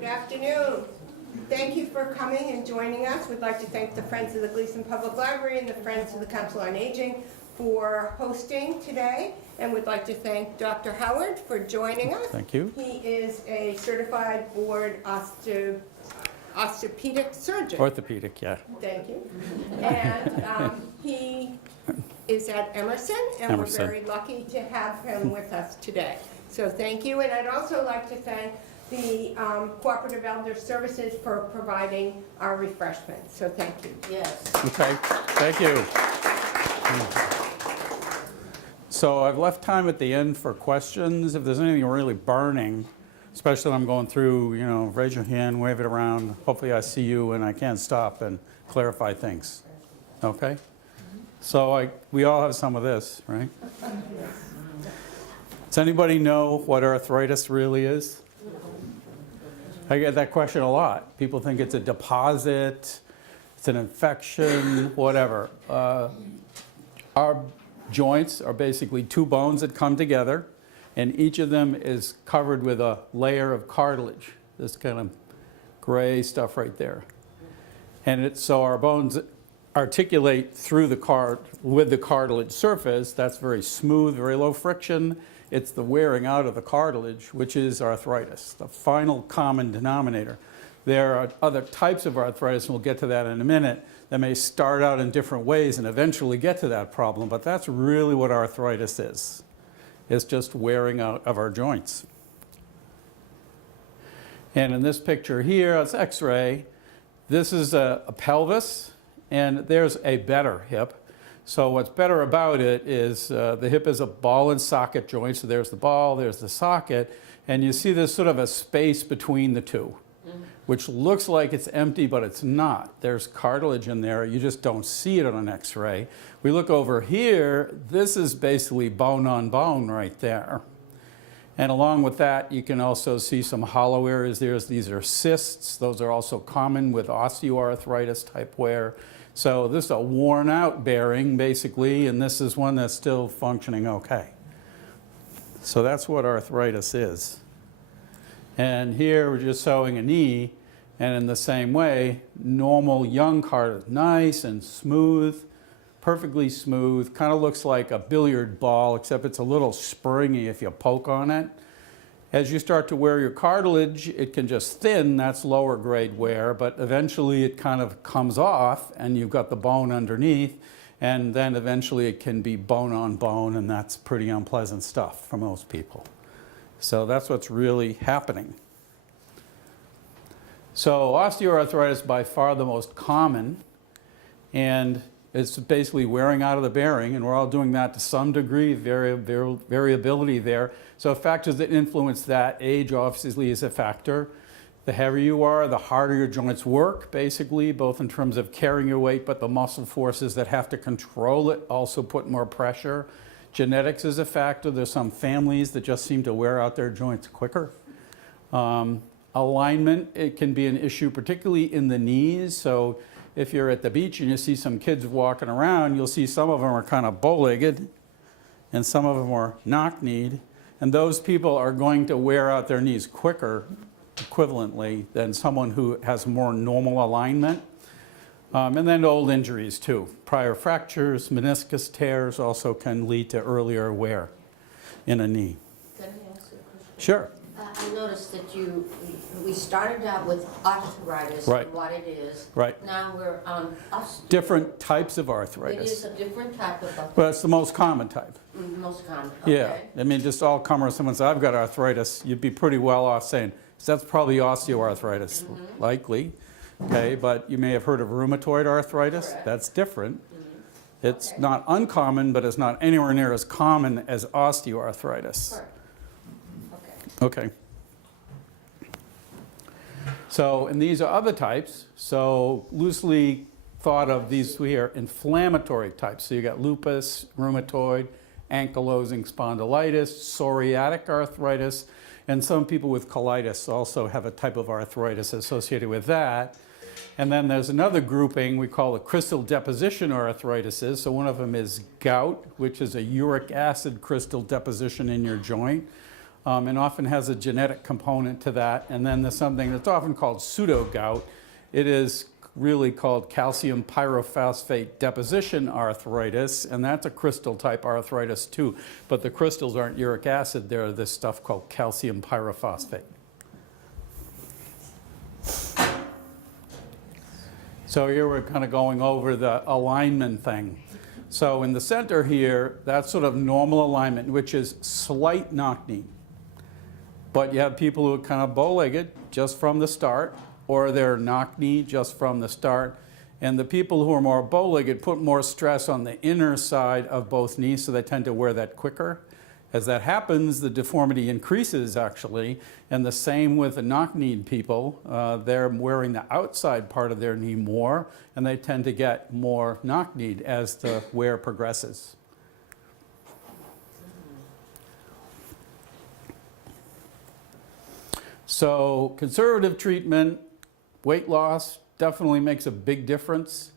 Good afternoon. Thank you for coming and joining us. We'd like to thank the Friends of the Gleason Public Library and the Friends of the Council on Aging for hosting today. And we'd like to thank Dr. Howard for joining us. Thank you. He is a certified board orthopedic surgeon. Orthopedic, yeah. Thank you. And he is at Emerson, and Emerson. we're very lucky to have him with us today. So thank you, and I'd also like to thank the Cooperative Elder Services for providing our refreshments. So thank you. Yes. Okay, thank you. So I've left time at the end for questions. If there's anything really burning, especially when I'm going through, you know, raise your hand, wave it around. Hopefully I see you and I can't stop and clarify things. Okay? So we all have some of this, right? Does anybody know what arthritis really is? I get that question a lot. People think it's a deposit, it's an infection, whatever. Our joints are basically two bones that come together, and each of them is covered with a layer of cartilage, this kind of gray stuff right there. And so our bones articulate through with the cartilage surface. That's very smooth, very low friction. It's the wearing out of the cartilage, which is arthritis, the final common denominator. There are other types of arthritis, and we'll get to that in a minute, that may start out in different ways and eventually get to that problem, but that's really what arthritis is. It's just wearing out of our joints. And in this picture here, it's X-ray. This is a pelvis, and there's a better hip. So what's better about it is the hip is a ball and socket joint. So there's the ball, there's the socket, and you see there's sort of a space between the two, which looks like it's empty, but it's not. There's cartilage in there. You just don't see it on an X-ray. We look over here, this is basically bone on bone right there. And along with that, you can also see some hollow areas. These are cysts. Those are also common with osteoarthritis type wear. So this is a worn out bearing, basically, and this is one that's still functioning okay. So that's what arthritis is. And here we're just showing a knee, and in the same way, normal young cartilage, nice and smooth, perfectly smooth, kind of looks like a billiard ball, except it's a little springy if you poke on it. As you start to wear your cartilage, it can just thin, that's lower grade wear, but eventually it kind of comes off and you've got the bone underneath, and then eventually it can be bone on bone, and that's pretty unpleasant stuff for most people. So that's what's really happening. So osteoarthritis is by far the most common, and it's basically wearing out of the bearing, and we're all doing that to some degree, variability there. So factors that influence that, age obviously is a factor. The heavier you are, the harder your joints work, basically, both in terms of carrying your weight, but the muscle forces that have to control it also put more pressure. Genetics is a factor. There's some families that just seem to wear out their joints quicker. Alignment, it can be an issue, particularly in the knees. So if you're at the beach and you see some kids walking around, you'll see some of them are kind of bow-legged and some of them are knock-kneed. And those people are going to wear out their knees quicker, equivalently, than someone who has more normal alignment. And then old injuries too. Prior fractures, meniscus tears also can lead to earlier wear in a knee. Can I ask you a question? Sure. I noticed that we started out with arthritis, Right. and what it is. Right. Now we're on Different types of It arthritis. is a different type of arthritis. Well, it's the most common type. Most common. Yeah. Okay. I mean, just all comers, someone says, I've got arthritis, you'd be pretty well off saying, that's probably osteoarthritis, likely. Okay, but you may have heard of rheumatoid arthritis. Correct. That's different. It's not uncommon, but it's not anywhere near as common as osteoarthritis. Correct. Okay. So, and these are other types. So loosely thought of these here, inflammatory types. So you got lupus, rheumatoid, ankylosing spondylitis, psoriatic arthritis, and some people with colitis also have a type of arthritis associated with that. And then there's another grouping we call the crystal deposition arthritises. So one of them is gout, which is a uric acid crystal deposition in your joint. and often has a genetic component to that. And then there's something that's often called pseudo-gout. It is really called calcium pyrophosphate deposition arthritis, and that's a crystal type arthritis too. But the crystals aren't uric acid, they're this stuff called calcium pyrophosphate. So here we're kind of going over the alignment thing. So in the center here, that's sort of normal alignment, which is slight knock-knee. But you have people who are kind of bow-legged just from the start, or they're knock-knee just from the start. And the people who are more bow-legged put more stress on the inner side of both knees, so they tend to wear that quicker. As that happens, the deformity increases, actually. And the same with the knock-kneed people. They're wearing the outside part of their knee more, and they tend to get more knock-kneed as the wear progresses. So conservative treatment, weight loss definitely makes a big difference,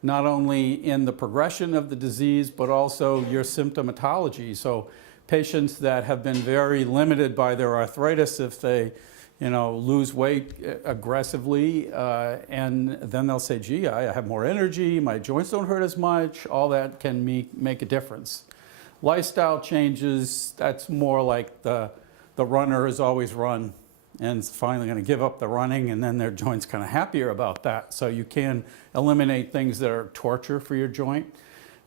not only in the progression of the disease, but also your symptomatology. So patients that have been very limited by their arthritis, if they lose weight aggressively, and then they'll say, gee, I have more energy, my joints don't hurt as much, all that can make a difference. Lifestyle changes, that's more like the runner has always run and is finally going to give up the running, and then their joint's kind of happier about that. So you can eliminate things that are torture for your joint.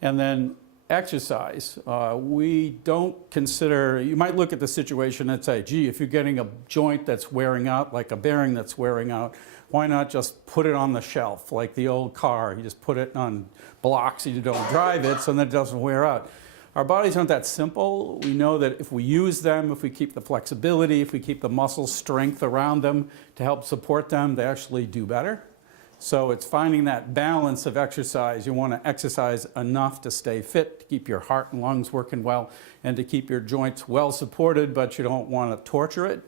And then exercise. We don't consider, you might look at the situation and say, gee, if you're getting a joint that's wearing out, like a bearing that's wearing out, why not just put it on the shelf, like the old car? You just put it on blocks and you don't drive it, so that it doesn't wear out. Our bodies aren't that simple. We know that if we use them, if we keep the flexibility, if we keep the muscle strength around them to help support them, they actually do better. So it's finding that balance of exercise. You want to exercise enough to stay fit, to keep your heart and lungs working well, and to keep your joints well supported, but you don't want to torture it.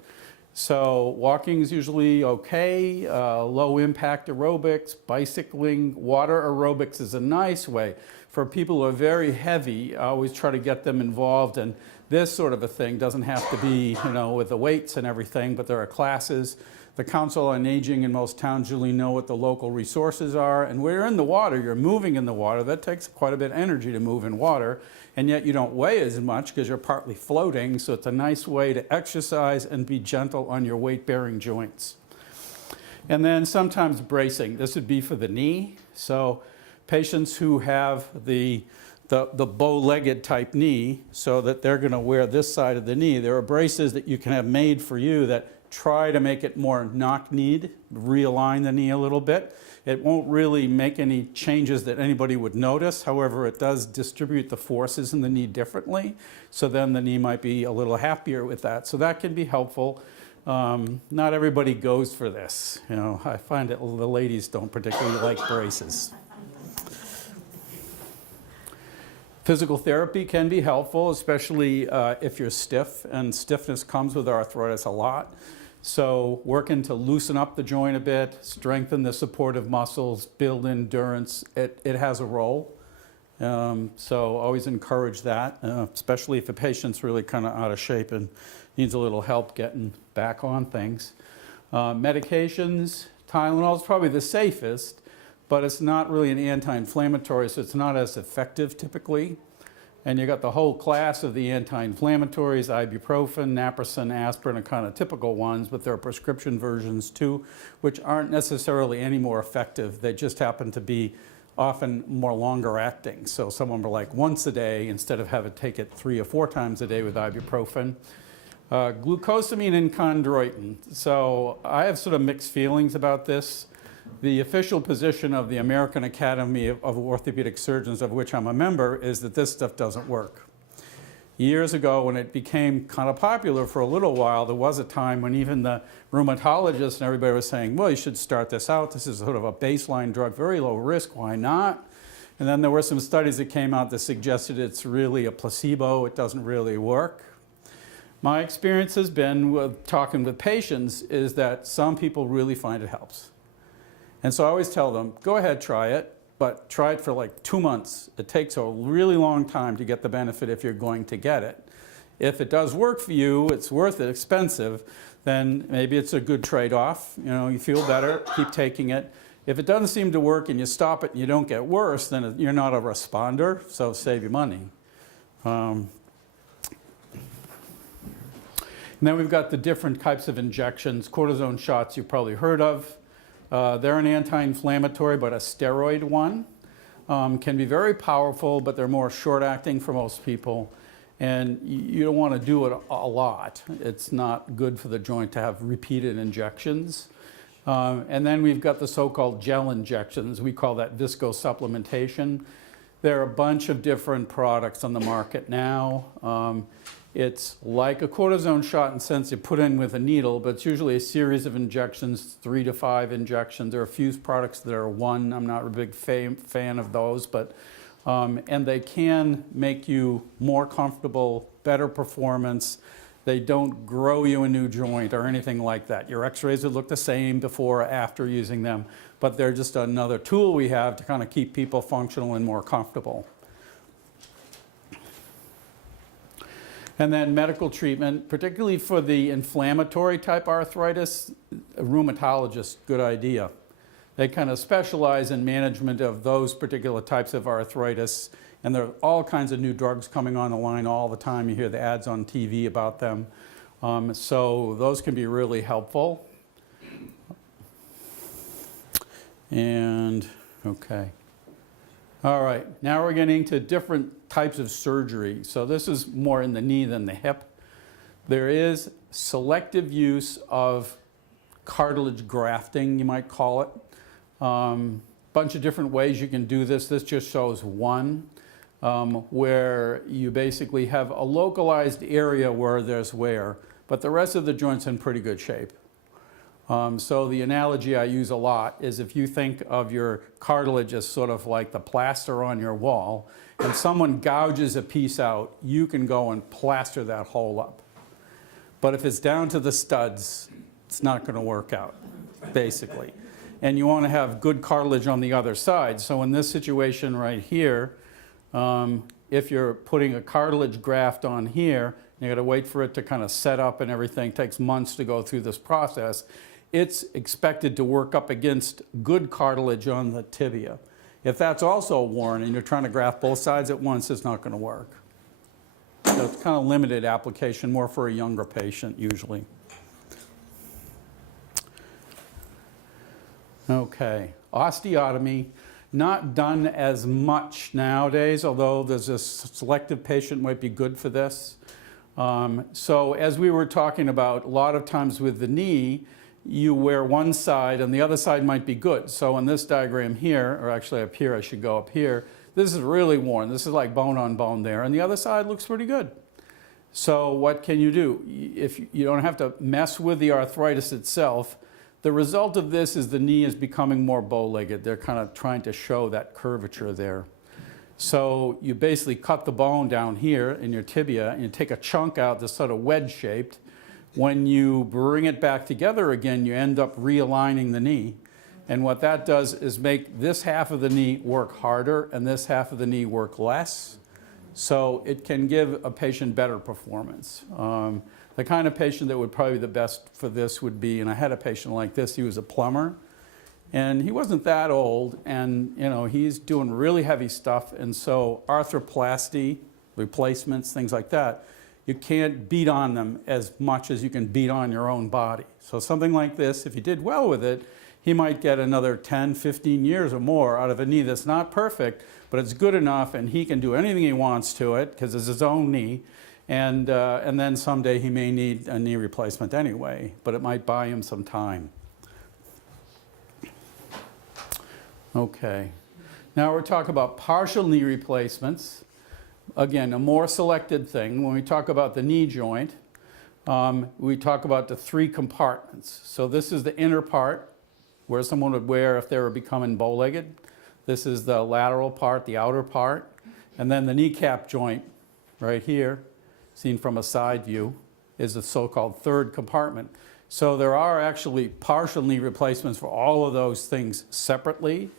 So walking is usually okay, low impact aerobics, bicycling, water aerobics is a nice way. For people who are very heavy, I always try to get them involved in this sort of a thing. Doesn't have to be, with the weights and everything, but there are classes. The Council on Aging in most towns usually know what the local resources are. And when you're in the water, you're moving in the water. That takes quite a bit of energy to move in water. And yet you don't weigh as much because you're partly floating. So it's a nice way to exercise and be gentle on your weight-bearing joints. And then sometimes bracing. This would be for the knee. So patients who have the bow-legged type knee, so that they're going to wear this side of the knee. There are braces that you can have made for you that try to make it more knock-kneed, realign the knee a little bit. It won't really make any changes that anybody would notice. However, it does distribute the forces in the knee differently. So then the knee might be a little happier with that. So that can be helpful. Not everybody goes for this. I find that the ladies don't particularly like braces. Physical therapy can be helpful, especially if you're stiff, and stiffness comes with arthritis a lot. So working to loosen up the joint a bit, strengthen the supportive muscles, build endurance, it has a role. So always encourage that, especially if a patient's really kind of out of shape and needs a little help getting back on things. Medications, Tylenol is probably the safest, but it's not really an anti-inflammatory, so it's not as effective typically. And you got the whole class of the anti-inflammatories, ibuprofen, naproxen, aspirin are kind of typical ones, but there are prescription versions too, which aren't necessarily any more effective. They just happen to be often more longer acting. So someone were like once a day instead of having to take it 3 or 4 times a day with ibuprofen. Glucosamine and chondroitin. So I have sort of mixed feelings about this. The official position of the American Academy of Orthopedic Surgeons, of which I'm a member, is that this stuff doesn't work. Years ago, when it became kind of popular for a little while, there was a time when even the rheumatologists and everybody was saying, well, you should start this out. This is sort of a baseline drug, very low risk, why not? And then there were some studies that came out that suggested it's really a placebo, it doesn't really work. My experience has been with talking with patients is that some people really find it helps. And so I always tell them, go ahead, try it, but try it for like 2 months. It takes a really long time to get the benefit if you're going to get it. If it does work for you, it's worth it, expensive, then maybe it's a good trade-off. You know, you feel better, keep taking it. If it doesn't seem to work and you stop it and you don't get worse, then you're not a responder, so save your money. And then we've got the different types of injections. Cortisone shots you've probably heard of. They're an anti-inflammatory, but a steroid one. Can be very powerful, but they're more short-acting for most people. And you don't want to do it a lot. It's not good for the joint to have repeated injections. And then we've got the so-called gel injections. We call that viscosupplementation. There are a bunch of different products on the market now. It's like a cortisone shot in the sense you put in with a needle, but it's usually a series of injections, 3 to 5 injections. There are a few products that are one. I'm not a big fan of those, but and they can make you more comfortable, better performance. They don't grow you a new joint or anything like that. Your x-rays would look the same before or after using them, but they're just another tool we have to kind of keep people functional and more comfortable. And then medical treatment, particularly for the inflammatory type arthritis, a rheumatologist, good idea. They kind of specialize in management of those particular types of arthritis, and there are all kinds of new drugs coming on the line all the time. You hear the ads on TV about them. So those can be really helpful. And, okay. All right, now we're getting to different types of surgery. So this is more in the knee than the hip. There is selective use of cartilage grafting, you might call it. Bunch of different ways you can do this. This just shows one, where you basically have a localized area where there's wear, but the rest of the joint's in pretty good shape. So the analogy I use a lot is if you think of your cartilage as sort of like the plaster on your wall, and someone gouges a piece out, you can go and plaster that hole up. But if it's down to the studs, it's not going to work out, basically. And you want to have good cartilage on the other side. So in this situation right here, if you're putting a cartilage graft on here, you got to wait for it to kind of set up and everything. It takes months to go through this process. It's expected to work up against good cartilage on the tibia. If that's also worn and you're trying to graft both sides at once, it's not going to work. So it's kind of limited application, more for a younger patient usually. Okay, osteotomy, not done as much nowadays, although there's a selective patient might be good for this. So as we were talking about, a lot of times with the knee, you wear one side and the other side might be good. So in this diagram here, or actually up here, I should go up here, this is really worn. This is like bone on bone there, and the other side looks pretty good. So what can you do? If you don't have to mess with the arthritis itself, the result of this is the knee is becoming more bow-legged. They're kind of trying to show that curvature there. So you basically cut the bone down here in your tibia and you take a chunk out that's sort of wedge-shaped. When you bring it back together again, you end up realigning the knee. And what that does is make this half of the knee work harder and this half of the knee work less. So it can give a patient better performance. The kind of patient that would probably be the best for this would be, and I had a patient like this, he was a plumber, and he wasn't that old, and you know, he's doing really heavy stuff, and so arthroplasty, replacements, things like that, you can't beat on them as much as you can beat on your own body. So something like this, if he did well with it, he might get another 10, 15 years or more out of a knee that's not perfect, but it's good enough, and he can do anything he wants to it, because it's his own knee. And then someday he may need a knee replacement anyway, but it might buy him some time. Okay, now we're talking about partial knee replacements. Again, a more selected thing. When we talk about the knee joint, we talk about the 3 compartments. So this is the inner part where someone would wear if they were becoming bow-legged. This is the lateral part, the outer part, and then the kneecap joint right here, seen from a side view, is the so-called 3rd compartment. So there are actually partial knee replacements for all of those things separately.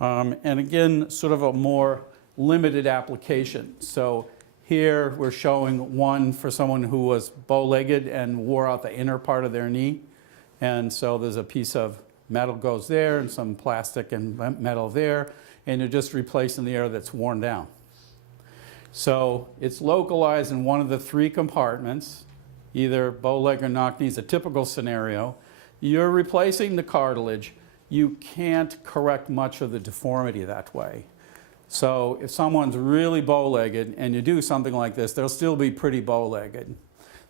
And again, sort of a more limited application. So Here we're showing one for someone who was bow-legged and wore out the inner part of their knee. And so there's a piece of metal goes there and some plastic and metal there, and you're just replacing the area that's worn down. So it's localized in one of the 3 compartments, either bow leg or knock knee is a typical scenario. You're replacing the cartilage. You can't correct much of the deformity that way. So if someone's really bow-legged and you do something like this, they'll still be pretty bow-legged.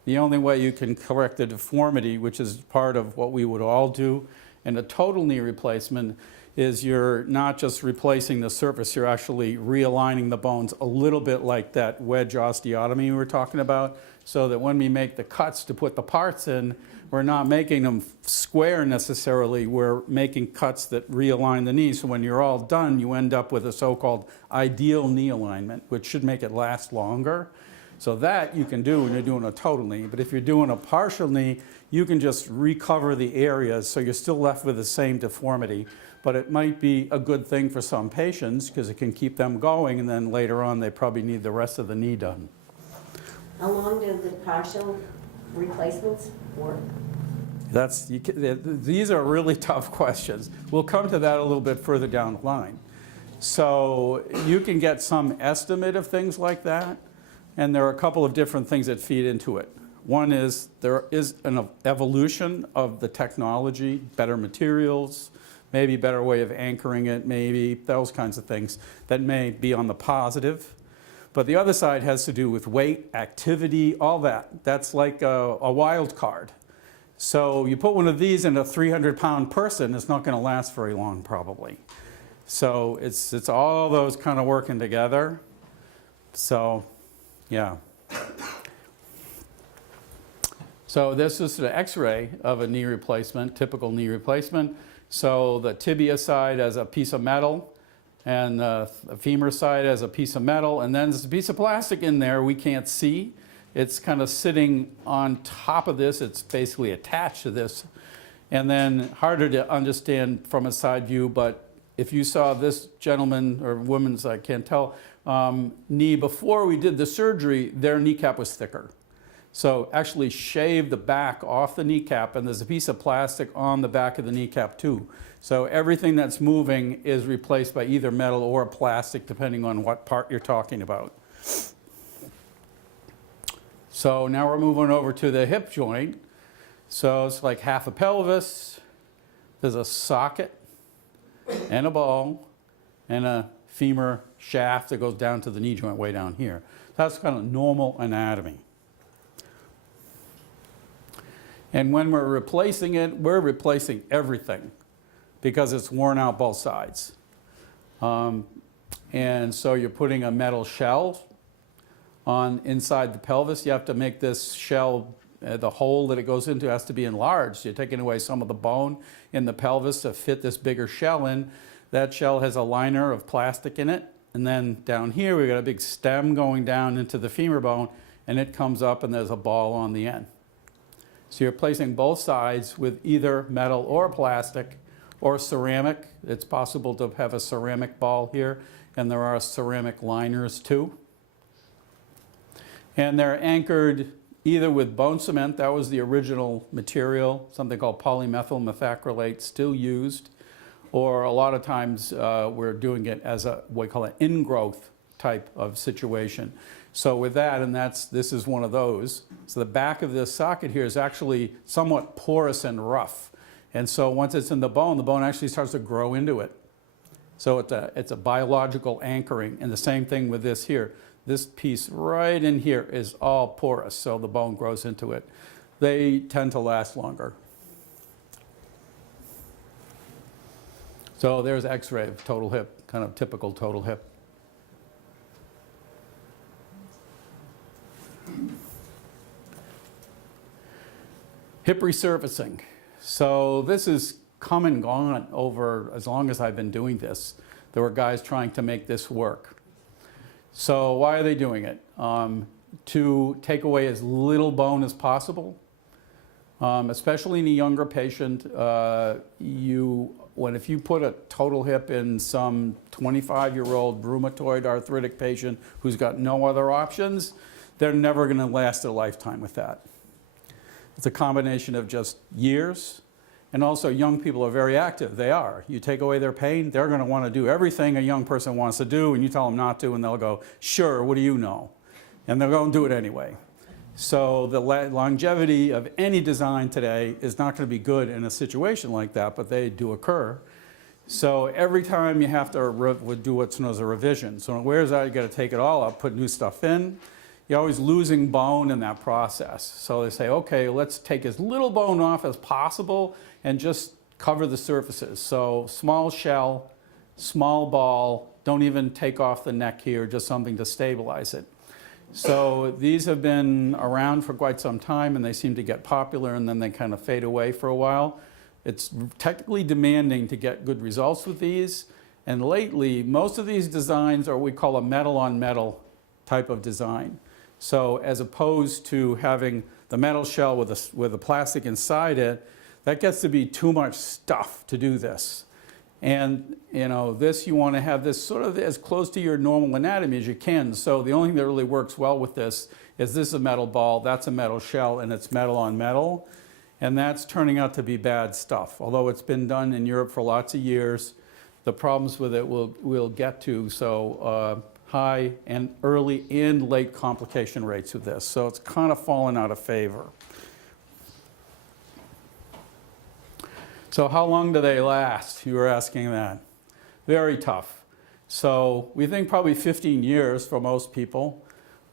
The only way you can correct the deformity, which is part of what we would all do in a total knee replacement, is you're not just replacing the surface, you're actually realigning the bones a little bit like that wedge osteotomy we were talking about, so that when we make the cuts to put the parts in, we're not making them square necessarily, we're making cuts that realign the knee, so when you're all done, you end up with a so-called ideal knee alignment, which should make it last longer. So that you can do when you're doing a total knee, but if you're doing a partial knee, you can just recover the areas, so you're still left with the same deformity. But it might be a good thing for some patients because it can keep them going, and then later on they probably need the rest of the knee done. How long do the partial replacements work? These are really tough questions. We'll come to that a little bit further down the line. So you can get some estimate of things like that, and there are a couple of different things that feed into it. One is there is an evolution of the technology, better materials, maybe better way of anchoring it, maybe those kinds of things that may be on the positive. But the other side has to do with weight, activity, all that. That's like a wild card. So you put one of these in a 300-pound person, it's not going to last very long probably. So it's all those kind of working together. So, yeah. So this is the x-ray of a knee replacement, typical knee replacement. So the tibia side has a piece of metal, and the femur side has a piece of metal, and then there's a piece of plastic in there we can't see. It's kind of sitting on top of this. It's basically attached to this. And then harder to understand from a side view, but if you saw this gentleman or woman's, I can't tell, knee before we did the surgery, their kneecap was thicker. So actually shave the back off the kneecap, and there's a piece of plastic on the back of the kneecap too. So everything that's moving is replaced by either metal or plastic, depending on what part you're talking about. So now we're moving over to the hip joint. So it's like half a pelvis. There's a socket and a ball and a femur shaft that goes down to the knee joint way down here. That's kind of normal anatomy. And when we're replacing it, we're replacing everything because it's worn out both sides. And so you're putting a metal shell on inside the pelvis. You have to make this shell, the hole that it goes into has to be enlarged. You're taking away some of the bone in the pelvis to fit this bigger shell in. That shell has a liner of plastic in it. And then down here, we've got a big stem going down into the femur bone, and it comes up and there's a ball on the end. So you're placing both sides with either metal or plastic or ceramic. It's possible to have a ceramic ball here, and there are ceramic liners too. And they're anchored either with bone cement, that was the original material, something called polymethyl methacrylate, still used, or a lot of times we're doing it as what we call an ingrowth type of situation. So with that, and this is one of those. So the back of this socket here is actually somewhat porous and rough. And so once it's in the bone actually starts to grow into it. So it's a biological anchoring. And the same thing with this here. This piece right in here is all porous, so the bone grows into it. They tend to last longer. So there's x-ray of total hip, kind of typical total hip. Hip resurfacing. So this is come and gone over as long as I've been doing this. There were guys trying to make this work. So why are they doing it? To take away as little bone as possible. Especially in a younger patient, you when if you put a total hip in some 25-year-old rheumatoid arthritic patient who's got no other options, they're never going to last a lifetime with that. It's a combination of just years, and also young people are very active. They are. You take away their pain, they're going to want to do everything a young person wants to do, and you tell them not to, and they'll go, sure, what do you know? And they'll go and do it anyway. So the longevity of any design today is not going to be good in a situation like that, but they do occur. So every time you have to do what's known as a revision. So when it wears out, you got to take it all out, put new stuff in. You're always losing bone in that process. So they say, okay, let's take as little bone off as possible and just cover the surfaces. So small shell, small ball, don't even take off the neck here, just something to stabilize it. So these have been around for quite some time, and they seem to get popular, and then they kind of fade away for a while. It's technically demanding to get good results with these, and lately most of these designs are what we call a metal-on-metal type of design. So as opposed to having the metal shell with a plastic inside it, that gets to be too much stuff to do this. And this, you want to have this sort of as close to your normal anatomy as you can. So the only thing that really works well with this is a metal ball, that's a metal shell, and it's metal on metal. And that's turning out to be bad stuff. Although it's been done in Europe for lots of years, the problems with it we'll get to. So high and early and late complication rates with this. So it's kind of fallen out of favor. So how long do they last? You were asking that. Very tough. So we think probably 15 years for most people.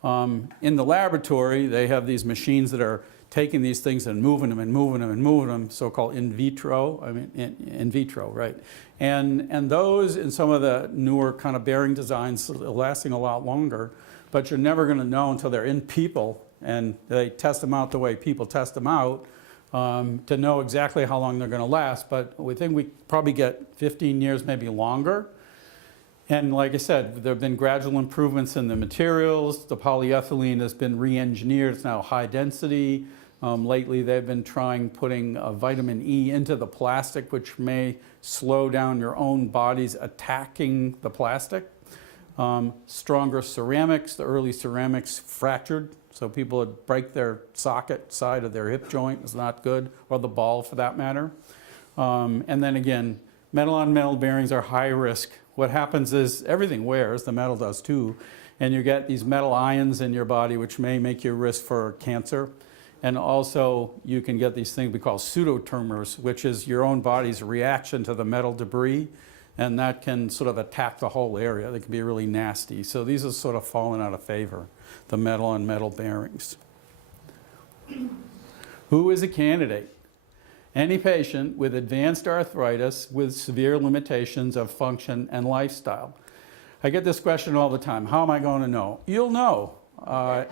In the laboratory, they have these machines that are taking these things and moving them and moving them and moving them, so-called in vitro, in vitro, right? And those in some of the newer kind of bearing designs are lasting a lot longer, but you're never going to know until they're in people and they test them out the way people test them out. To know exactly how long they're going to last, but we think we probably get 15 years, maybe longer. And like I said, there have been gradual improvements in the materials. The polyethylene has been re-engineered. It's now high density. Lately, they've been putting vitamin E into the plastic, which may slow down your own body's attacking the plastic. Stronger ceramics. The early ceramics fractured. So people would break their socket side of their hip joint. It's not good, or the ball for that matter. And then again, metal-on-metal bearings are high risk. What happens is everything wears, the metal does too, and you get these metal ions in your body which may make you risk for cancer. And also you can get these things we call pseudotumors, which is your own body's reaction to the metal debris, and that can sort of attack the whole area. They can be really nasty. So these are sort of fallen out of favor, the metal-on-metal bearings. Who is a candidate? Any patient with advanced arthritis with severe limitations of function and lifestyle. I get this question all the time. How am I going to know? You'll know.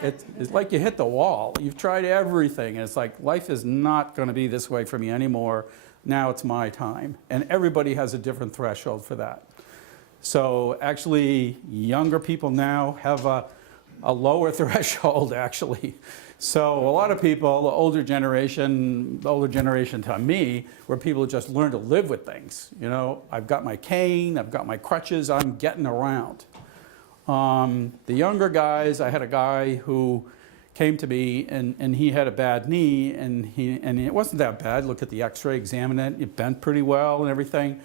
It's like you hit the wall. You've tried everything, and it's like life is not going to be this way for me anymore. Now it's my time. And everybody has a different threshold for that. So actually, younger people now have a lower threshold, actually. So a lot of people, the older generation to me, where people just learn to live with things. I've got my cane, I've got my crutches, I'm getting around. The younger guys, I had a guy who came to me and he had a bad knee and it wasn't that bad. Looked at the x-ray, examined it, it bent pretty well and everything.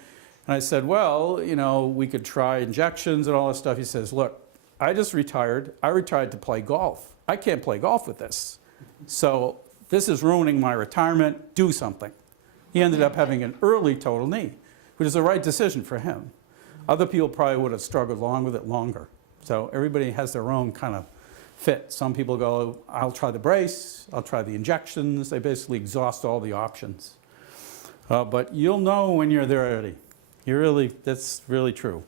And I said, well, we could try injections and all this stuff. He says, look, I just retired. I retired to play golf. I can't play golf with this. So this is ruining my retirement. Do something. He ended up having an early total knee, which is the right decision for him. Other people probably would have struggled along with it longer. So everybody has their own kind of fit. Some people go, I'll try the brace, I'll try the injections. They basically exhaust all the options. But you'll know when you're there ready. That's really true.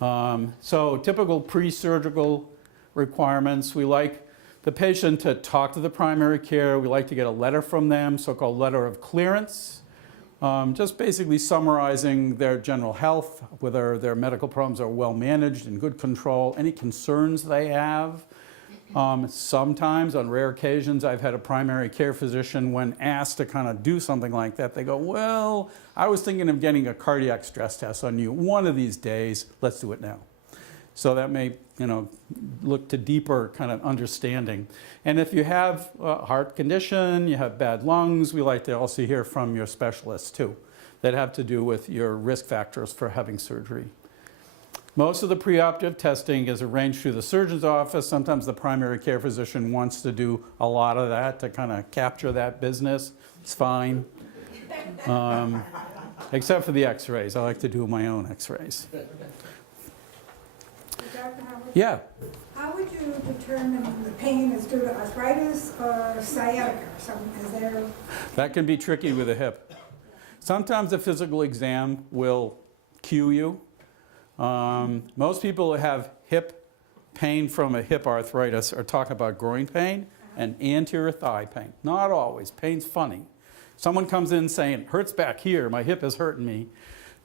So typical pre-surgical requirements, we like the patient to talk to the primary care. We like to get a letter from them, so-called letter of clearance. Just basically summarizing their general health, whether their medical problems are well managed, in good control, any concerns they have. Sometimes, on rare occasions, I've had a primary care physician, when asked to kind of do something like that, they go, well, I was thinking of getting a cardiac stress test on you one of these days. Let's do it now. So that may, look to deeper kind of understanding. And if you have a heart condition, you have bad lungs, we like to also hear from your specialists too, that have to do with your risk factors for having surgery. Most of the preoperative testing is arranged through the surgeon's office. Sometimes the primary care physician wants to do a lot of that to kind of capture that business. It's fine. Except for the x-rays. I like to do my own x-rays. Dr. Howard? Yeah. How would you determine the pain is due to arthritis or sciatica? Is there? That can be tricky with a hip. Sometimes a physical exam will cue you. Most people who have hip pain from a hip arthritis are talking about groin pain and anterior thigh pain. Not always. Pain's funny. Someone comes in saying, it hurts back here, my hip is hurting me.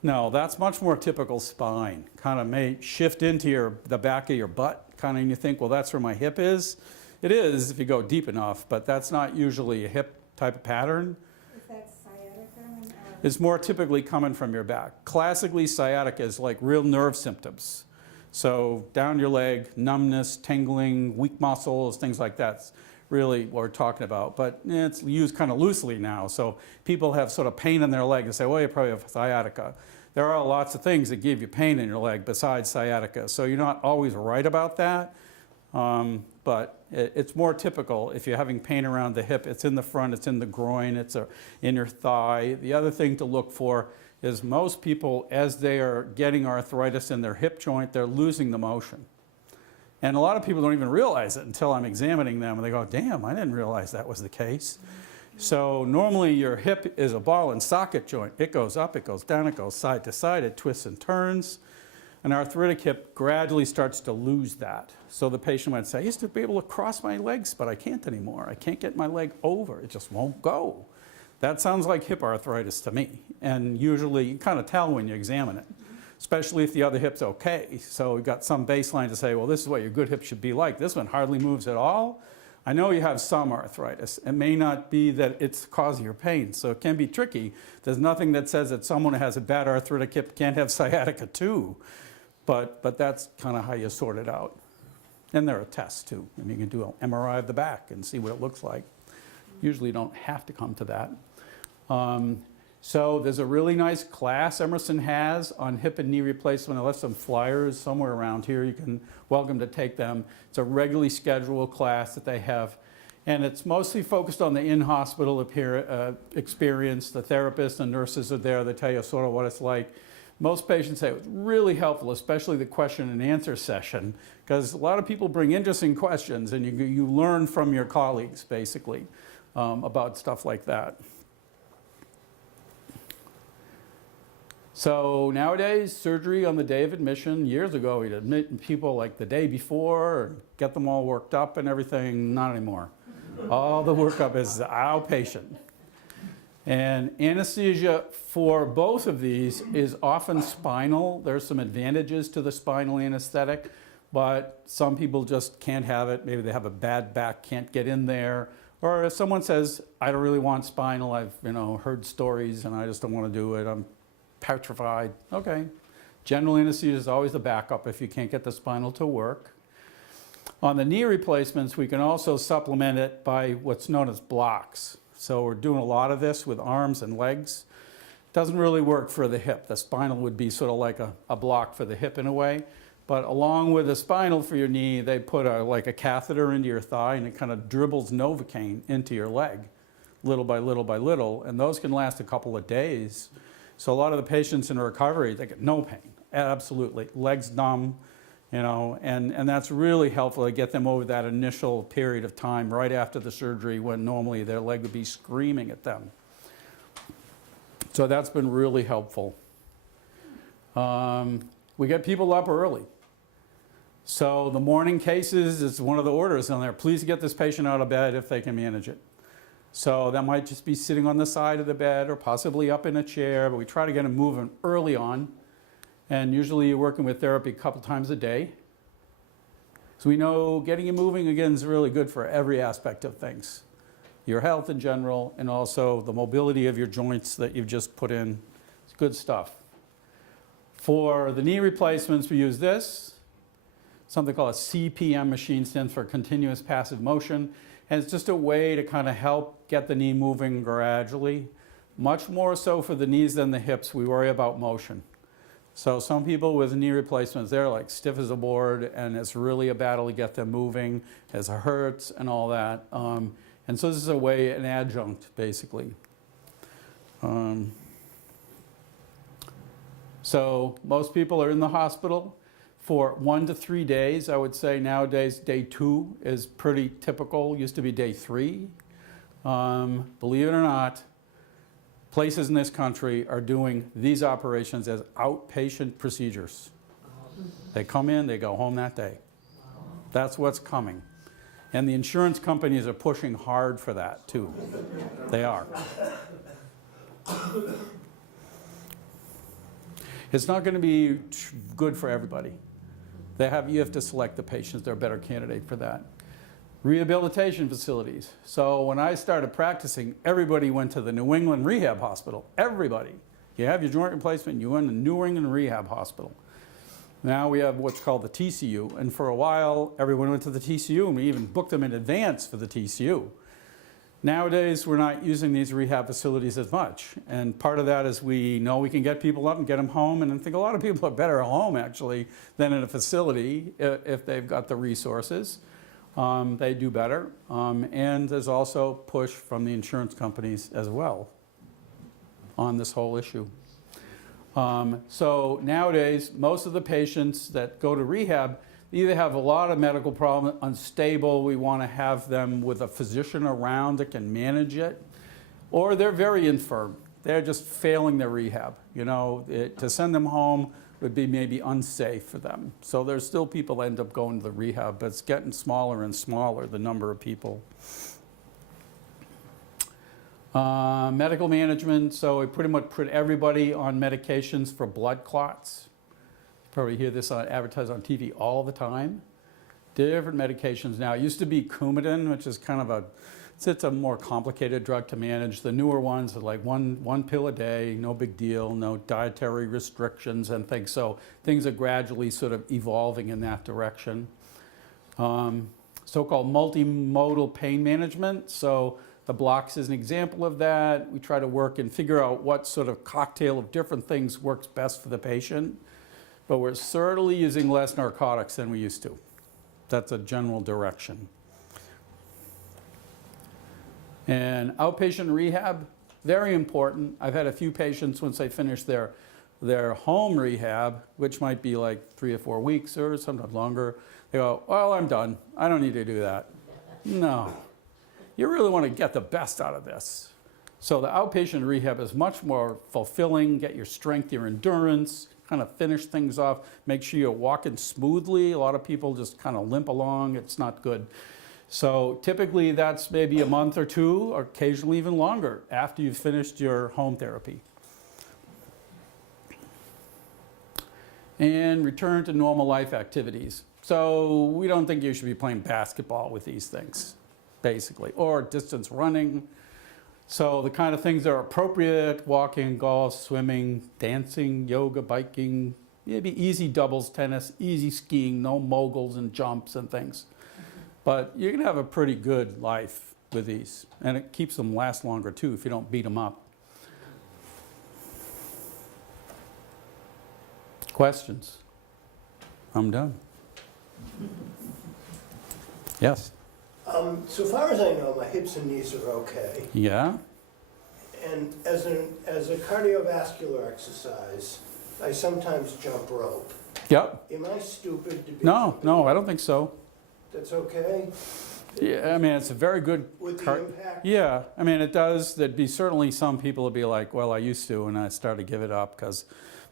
No, that's much more typical spine. Kind of may shift into the back of your butt, kind of, and you think, well, that's where my hip is. It is if you go deep enough, but that's not usually a hip type of pattern. Is that sciatica? It's more typically coming from your back. Classically, sciatica is like real nerve symptoms. So down your leg, numbness, tingling, weak muscles, things like that's really what we're talking about. But it's used kind of loosely now. So people have sort of pain in their leg and say, well, you probably have sciatica. There are lots of things that give you pain in your leg besides sciatica. So you're not always right about that. But it's more typical if you're having pain around the hip. It's in the front, it's in the groin, it's in your thigh. The other thing to look for is most people, as they are getting arthritis in their hip joint, they're losing the motion. And a lot of people don't even realize it until I'm examining them, and they go, damn, I didn't realize that was the case. So normally your hip is a ball and socket joint. It goes up, it goes down, it goes side to side, it twists and turns. An arthritic hip gradually starts to lose that. So the patient might say, I used to be able to cross my legs, but I can't anymore. I can't get my leg over. It just won't go. That sounds like hip arthritis to me. And usually you kind of tell when you examine it, especially if the other hip's okay. So we've got some baseline to say, well, this is what your good hip should be like. This one hardly moves at all. I know you have some arthritis. It may not be that it's causing your pain, so it can be tricky. There's nothing that says that someone who has a bad arthritic hip can't have sciatica too. But that's kind of how you sort it out. And there are tests too. I mean, you can do an MRI of the back and see what it looks like. Usually you don't have to come to that. So there's a really nice class Emerson has on hip and knee replacement. I left some flyers somewhere around here. You can welcome to take them. It's a regularly scheduled class that they have. And it's mostly focused on the in-hospital experience. The therapists and nurses are there. They tell you sort of what it's like. Most patients say it was really helpful, especially the question and answer session, because a lot of people bring interesting questions, and you learn from your colleagues, basically, about stuff like that. So nowadays, surgery on the day of admission, years ago, we'd admit people like the day before, and get them all worked up and everything. Not anymore. All the workup is outpatient. And anesthesia for both of these is often spinal. There's some advantages to the spinal anesthetic, but some people just can't have it. Maybe they have a bad back, can't get in there. Or if someone says, I don't really want spinal, I've heard stories and I just don't want to do it, I'm petrified. Okay. General anesthesia is always the backup if you can't get the spinal to work. On the knee replacements, we can also supplement it by what's known as blocks. So we're doing a lot of this with arms and legs. Doesn't really work for the hip. The spinal would be sort of like a block for the hip in a way. But along with the spinal for your knee, they put like a catheter into your thigh, and it kind of dribbles Novocaine into your leg, little by little by little. And those can last a couple of days. So a lot of the patients in recovery, they get no pain, absolutely. Legs numb, and that's really helpful to get them over that initial period of time right after the surgery when normally their leg would be screaming at them. So that's been really helpful. We get people up early. So the morning cases is one of the orders on there. Please get this patient out of bed if they can manage it. So that might just be sitting on the side of the bed or possibly up in a chair, but we try to get them moving early on. And usually you're working with therapy a couple times a day. So we know getting you moving again is really good for every aspect of things. Your health in general, and also the mobility of your joints that you've just put in. It's good stuff. For the knee replacements, we use this, something called a CPM machine, stands for continuous passive motion. And it's just a way to kind of help get the knee moving gradually. Much more so for the knees than the hips, we worry about motion. So some people with knee replacements, they're like stiff as a board, and it's really a battle to get them moving, as it hurts and all that. And so this is a way, an adjunct, basically. So most people are in the hospital for 1 to 3 days. I would say nowadays day 2 is pretty typical. Used to be day 3. Believe it or not, places in this country are doing these operations as outpatient procedures. They come in, they go home that day. That's what's coming. And the insurance companies are pushing hard for that too. They are. It's not going to be good for everybody. You have to select the patients that are a better candidate for that. Rehabilitation facilities. So when I started practicing, everybody went to the New England Rehab Hospital. Everybody. You have your joint replacement, you go in the New England Rehab Hospital. Now we have what's called the TCU, and for a while everyone went to the TCU, and we even booked them in advance for the TCU. Nowadays we're not using these rehab facilities as much, and part of that is we know we can get people up and get them home, and I think a lot of people are better at home actually than in a facility if they've got the resources. They do better, and there's also push from the insurance companies as well on this whole issue. So nowadays, most of the patients that go to rehab either have a lot of medical problems, unstable, we want to have them with a physician around that can manage it, or they're very infirm. They're just failing their rehab. You know, to send them home would be maybe unsafe for them. So there's still people that end up going to the rehab, but it's getting smaller and smaller, the number of people. Medical management, so we pretty much put everybody on medications for blood clots. You probably hear this advertised on TV all the time. Different medications now. It used to be Coumadin, which is kind of it's a more complicated drug to manage. The newer ones are like one pill a day, no big deal, no dietary restrictions and things. So things are gradually sort of evolving in that direction. So-called multimodal pain management. So the blocks is an example of that. We try to work and figure out what sort of cocktail of different things works best for the patient. But we're certainly using less narcotics than we used to. That's a general direction. And outpatient rehab, very important. I've had a few patients once they finish their home rehab, which might be like 3 or 4 weeks or sometimes longer, they go, well, I'm done. I don't need to do that. No. You really want to get the best out of this. So the outpatient rehab is much more fulfilling, get your strength, your endurance, kind of finish things off, make sure you're walking smoothly. A lot of people just kind of limp along. It's not good. So typically that's maybe a month or 2, or occasionally even longer after you've finished your home therapy. And return to normal life activities. So we don't think you should be playing basketball with these things, basically, or distance running. So the kind of things that are appropriate: walking, golf, swimming, dancing, yoga, biking, maybe easy doubles tennis, easy skiing, no moguls and jumps and things. But you're going to have a pretty good life with these, and it keeps them last longer too if you don't beat them up. Questions? I'm done. Yes? So far as I know, my hips and knees are okay. Yeah? And as a cardiovascular exercise, I sometimes jump rope. Yep. Am I stupid to be No, jumping no, rope? I don't think so. That's okay? Yeah, I mean, it's a very good... With the impact? Yeah, I mean, it does. There'd be certainly some people would be like, well, I used to, and I started to give it up because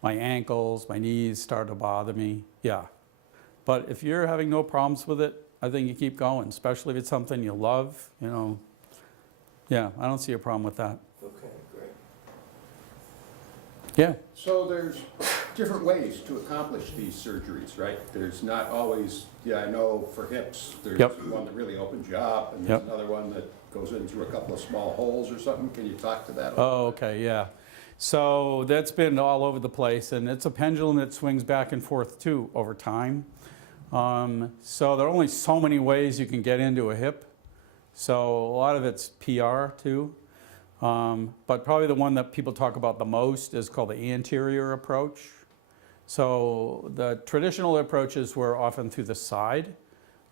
my ankles, my knees started to bother me. Yeah. But if you're having no problems with it, I think you keep going, especially if it's something you love, you know. Yeah, I don't see a problem with that. Okay, great. Yeah. So there's different ways to accomplish these surgeries, right? There's not always, I know for hips, there's Yep. one that really opens you up, and there's Yep. another one that goes in through a couple of small holes or something. Can you talk to that? Oh, okay, yeah. So that's been all over the place, and it's a pendulum that swings back and forth too over time. So there are only so many ways you can get into a hip. So a lot of it's PR too. But probably the one that people talk about the most is called the anterior approach. So the traditional approaches were often through the side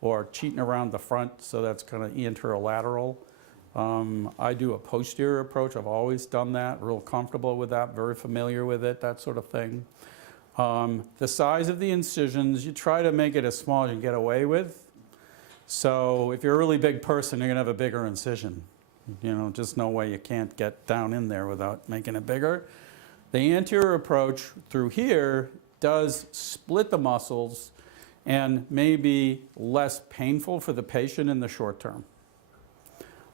or cheating around the front, so that's kind of anterolateral. I do a posterior approach. I've always done that, real comfortable with that, very familiar with it, that sort of thing. The size of the incisions, you try to make it as small as you can get away with. So if you're a really big person, you're gonna have a bigger incision. You know, just no way you can't get down in there without making it bigger. The anterior approach through here does split the muscles and may be less painful for the patient in the short term.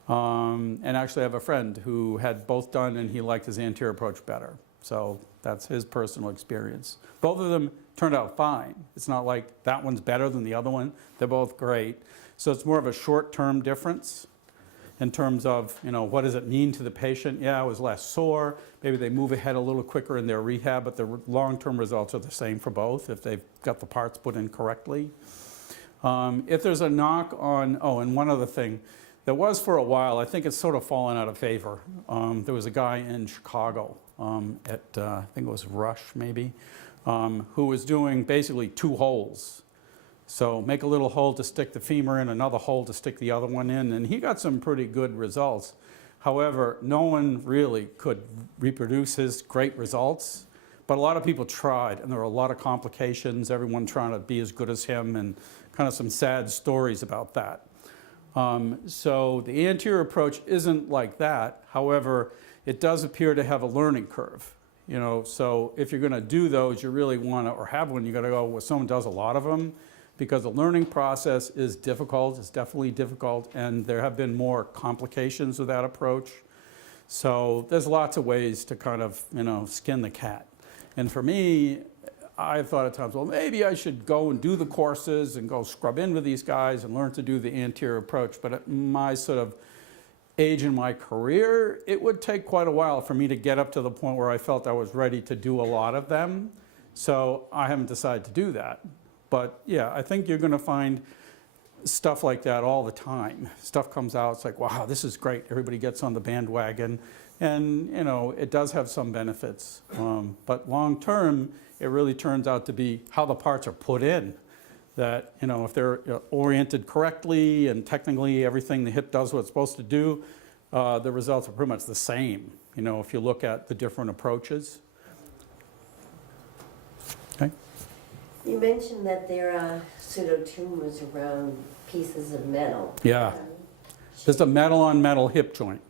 And actually I have a friend who had both done and he liked his anterior approach better. So that's his personal experience. Both of them turned out fine. It's not like that one's better than the other one. They're both great. So it's more of a short-term difference in terms of, you know, what does it mean to the patient? Yeah, it was less sore. Maybe they move ahead a little quicker in their rehab, but the long-term results are the same for both if they've got the parts put in correctly. If there's a knock on, oh, and one other thing, there was for a while, I think it's sort of fallen out of favor. There was a guy in Chicago at, I think it was Rush maybe, who was doing basically 2 holes. So make a little hole to stick the femur in, another hole to stick the other one in, and he got some pretty good results. However, no one really could reproduce his great results, but a lot of people tried, and there were a lot of complications, everyone trying to be as good as him, and kind of some sad stories about that. So the anterior approach isn't like that. However, it does appear to have a learning curve. You know, so if you're going to do those, you really want to, or have one, you got to go where someone does a lot of them, because the learning process is difficult. It's definitely difficult, and there have been more complications with that approach. So there's lots of ways to kind of, you know, skin the cat. And for me, I thought at times, well, maybe I should go and do the courses and go scrub in with these guys and learn to do the anterior approach. But at my sort of age in my career, it would take quite a while for me to get up to the point where I felt I was ready to do a lot of them. So I haven't decided to do that. But yeah, I think you're going to find stuff like that all the time. Stuff comes out, it's like, wow, this is great. Everybody gets on the bandwagon. And, you know, it does have some benefits. But long term, it really turns out to be how the parts are put in. That, you know, if they're oriented correctly and technically everything the hip does what it's supposed to do, the results are pretty much the same, you know, if you look at the different approaches. Okay. You mentioned that there are pseudotumors around pieces of metal. Yeah. Just a metal-on-metal hip joint.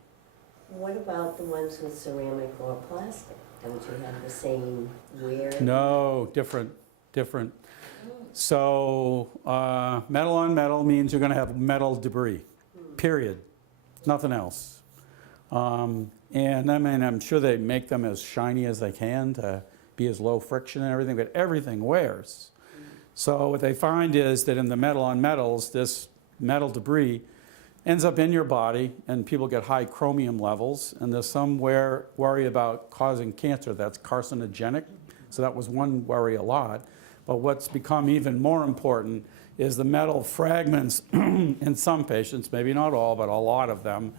What about the ones with ceramic or plastic? Don't you have the same wear? No, different. So metal on metal means you're going to have metal debris, period. Nothing else. And I mean, I'm sure they make them as shiny as they can to be as low friction and everything, but everything wears. So what they find is that in the metal on metals, this metal debris ends up in your body, and people get high chromium levels, and there's some worry about causing cancer that's carcinogenic. So that was one worry a lot. But what's become even more important is the metal fragments in some patients, maybe not all, but a lot of them,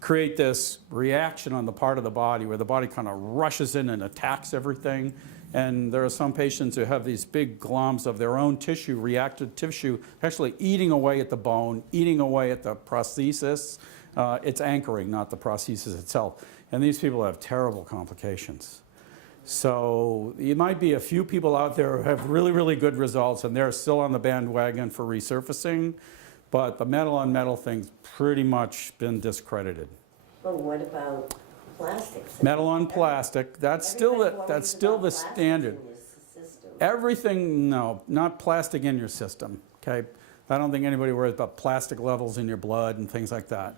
create this reaction on the part of the body where the body kind of rushes in and attacks everything. And there are some patients who have these big globs of their own tissue, reactive tissue, actually eating away at the bone, eating away at the prosthesis. It's anchoring, not the prosthesis itself. And these people have terrible complications. So you might be a few people out there who have really, really good results, and they're still on the bandwagon for resurfacing. But the metal on metal thing's pretty much been discredited. Well, what about plastics? Metal on plastic, that's still the standard. Everything, no, not plastic in your system, okay? I don't think anybody worries about plastic levels in your blood and things like that.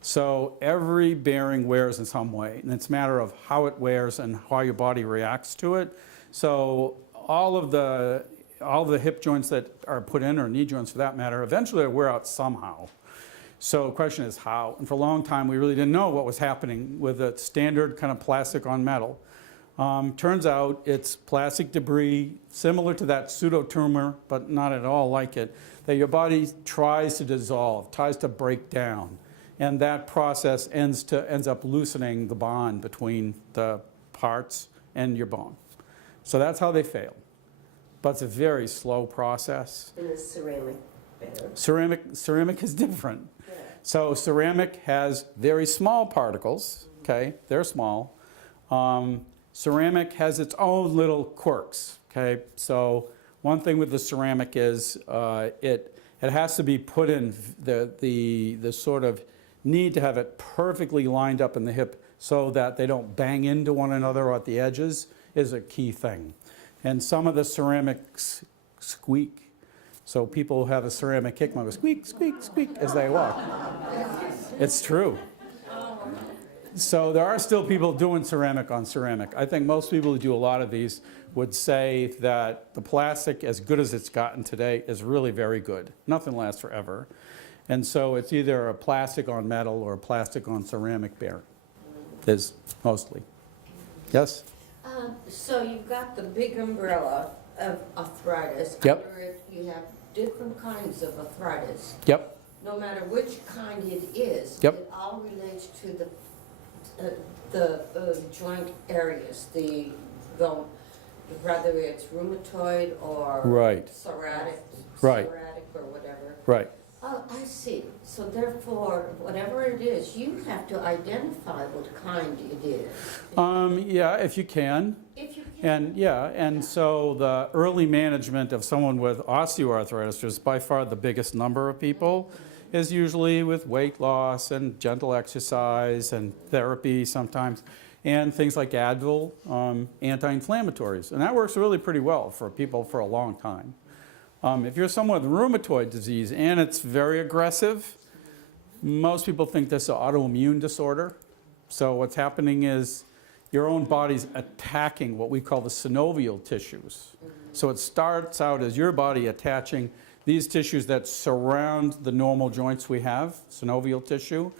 So every bearing wears in some way, and it's a matter of how it wears and how your body reacts to it. So all of the hip joints that are put in, or knee joints for that matter, eventually they wear out somehow. So the question is how? And for a long time, we really didn't know what was happening with the standard kind of plastic on metal. Turns out it's plastic debris, similar to that pseudotumor, but not at all like it, that your body tries to dissolve, tries to break down. And that process ends up loosening the bond between the parts and your bone. So that's how they fail. But it's a very slow process. And is ceramic better? Ceramic is different. Yeah. So ceramic has very small particles, okay? They're small. Ceramic has its own little quirks, okay? So one thing with the ceramic is it has to be put in the sort of need to have it perfectly lined up in the hip so that they don't bang into one another at the edges is a key thing. And some of the ceramics squeak. So people who have a ceramic hip go squeak, squeak, squeak as they walk. It's true. So there are still people doing ceramic on ceramic. I think most people who do a lot of these would say that the plastic, as good as it's gotten today, is really very good. Nothing lasts forever. And so it's either a plastic on metal or a plastic on ceramic bearing, is mostly. Yes? So you've got the big umbrella of arthritis. Yep. Under it, you have different kinds of arthritis. Yep. No matter which kind it is, Yep. it all relates to the joint areas, whether it's rheumatoid or Right. psoriatic, Right. or whatever. Right. Oh, I see. So therefore, whatever it is, you have to identify what kind it is. Yeah, if you can. If you can. And so the early management of someone with osteoarthritis, which is by far the biggest number of people, is usually with weight loss and gentle exercise and therapy sometimes, and things like Advil, anti-inflammatories. And that works really pretty well for people for a long time. If you're someone with rheumatoid disease and it's very aggressive, most people think this is an autoimmune disorder. So what's happening is your own body's attacking what we call the synovial tissues. So it starts out as your body attaching these tissues that surround the normal joints we have, synovial tissue,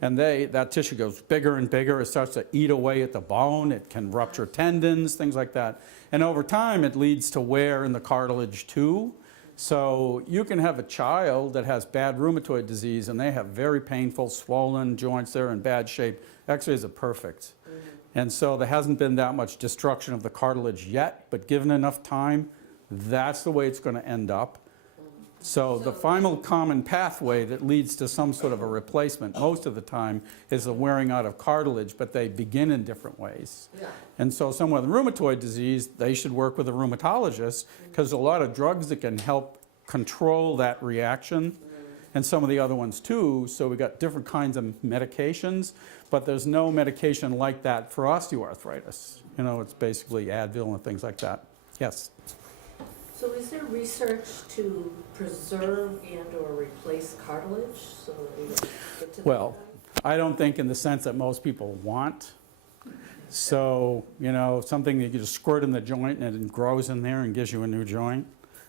and that tissue goes bigger and bigger. It starts to eat away at the bone. It can rupture tendons, things like that. And over time, it leads to wear in the cartilage too. So you can have a child that has bad rheumatoid disease and they have very painful, swollen joints. They're in bad shape. X-rays are perfect. And so there hasn't been that much destruction of the cartilage yet, but given enough time, that's the way it's going to end up. So the final common pathway that leads to some sort of a replacement most of the time is the wearing out of cartilage, but they begin in different ways. Yeah. And so someone with rheumatoid disease, they should work with a rheumatologist because a lot of drugs that can help control that reaction and some of the other ones too. So we got different kinds of medications, but there's no medication like that for osteoarthritis. You know, it's basically Advil and things like that. Yes? So is there research to preserve and or replace cartilage so that we don't get to that? Well, I don't think in the sense that most people want. So, you know, something that you just squirt in the joint and it grows in there and gives you a new joint.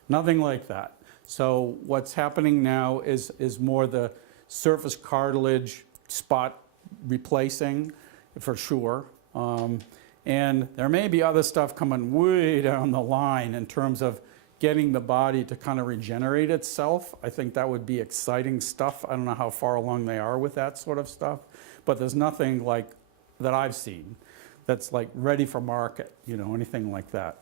Nothing like that. So what's happening now is more the surface cartilage spot replacing for sure. And there may be other stuff coming way down the line in terms of getting the body to kind of regenerate itself. I think that would be exciting stuff. I don't know how far along they are with that sort of stuff, but there's nothing like that I've seen that's like ready for market, you know, anything like that.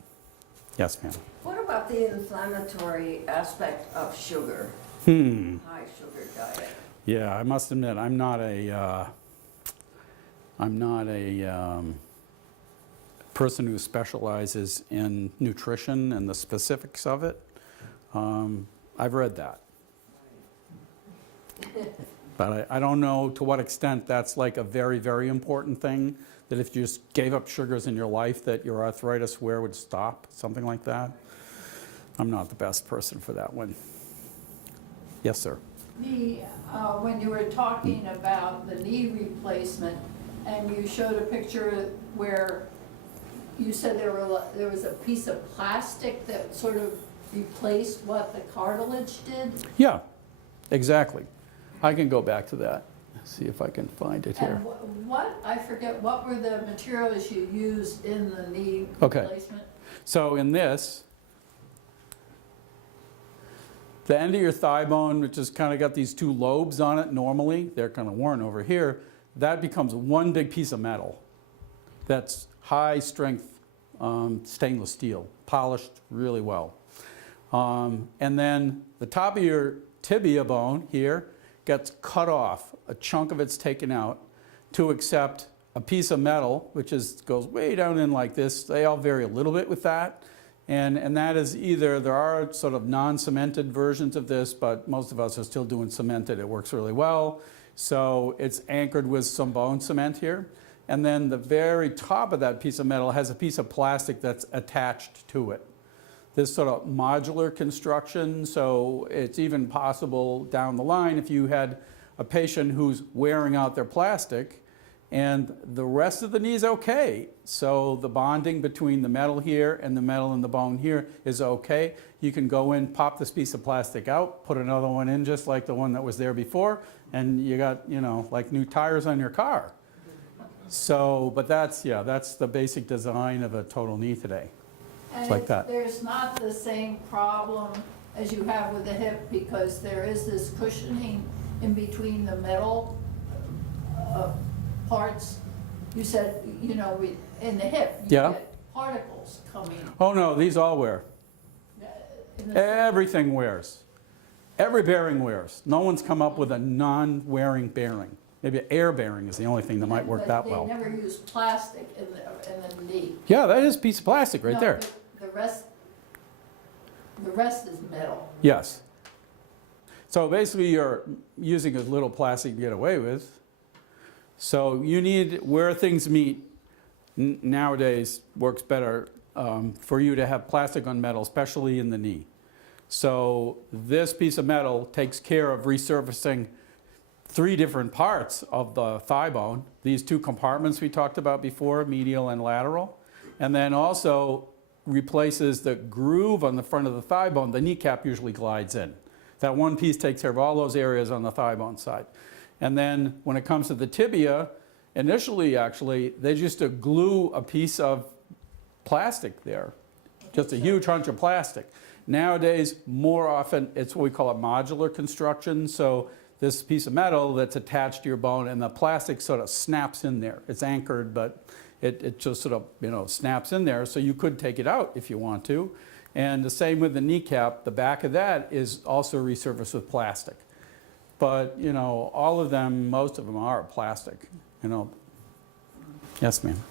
Yes, ma'am. What about the inflammatory aspect of sugar? High sugar diet. Yeah, I must admit, I'm not a person who specializes in nutrition and the specifics of it. I've read that. But I don't know to what extent that's like a very, very important thing, that if you just gave up sugars in your life that your arthritis wear would stop, something like that. I'm not the best person for that one. Yes, sir. When you were talking about the knee replacement and you showed a picture where you said there was a piece of plastic that sort of replaced what the cartilage did? Yeah, exactly. I can go back to that, see if I can find it here. And what, I forget, what were the materials you used in the knee Okay. replacement? So in this, the end of your thigh bone, which has kind of got these two lobes on it normally, they're kind of worn over here, that becomes one big piece of metal that's high strength stainless steel, polished really well. And then the top of your tibia bone here gets cut off. A chunk of it's taken out to accept a piece of metal, which goes way down in like this. They all vary a little bit with that. And that is either, there are sort of non-cemented versions of this, but most of us are still doing cemented. It works really well. So it's anchored with some bone cement here. And then the very top of that piece of metal has a piece of plastic that's attached to it. This sort of modular construction, so it's even possible down the line if you had a patient who's wearing out their plastic and the rest of the knee is okay. So the bonding between the metal here and the metal in the bone here is okay. You can go in, pop this piece of plastic out, put another one in just like the one that was there before, and you got, you know, like new tires on your car. So, but that's the basic design of a total knee today. And like that. There's not the same problem as you have with the hip because there is this cushioning in between the metal parts. You said, you know, in the hip, you Yeah. get particles coming. Oh no, these all wear. in the- Everything wears. Every bearing wears. No one's come up with a non-wearing bearing. Maybe an air bearing is the only thing that might work that well. But they never use plastic in the knee. Yeah, that is a piece of plastic right No, there. The rest is metal. Yes. So basically you're using as little plastic to get away with. So you need, where things meet nowadays works better for you to have plastic on metal, especially in the knee. So this piece of metal takes care of resurfacing 3 different parts of the thigh bone. These 2 compartments we talked about before, medial and lateral. And then also replaces the groove on the front of the thigh bone. The kneecap usually glides in. That one piece takes care of all those areas on the thigh bone side. And then when it comes to the tibia, initially actually, they used to glue a piece of plastic there, just a huge hunch of plastic. Nowadays, more often, it's what we call a modular construction. So this piece of metal that's attached to your bone and the plastic sort of snaps in there. It's anchored, but it just sort of, you know, snaps in there. So you could take it out if you want to. And the same with the kneecap. The back of that is also resurfaced with plastic. But, you know, all of them, most of them are plastic, you know. Yes, ma'am.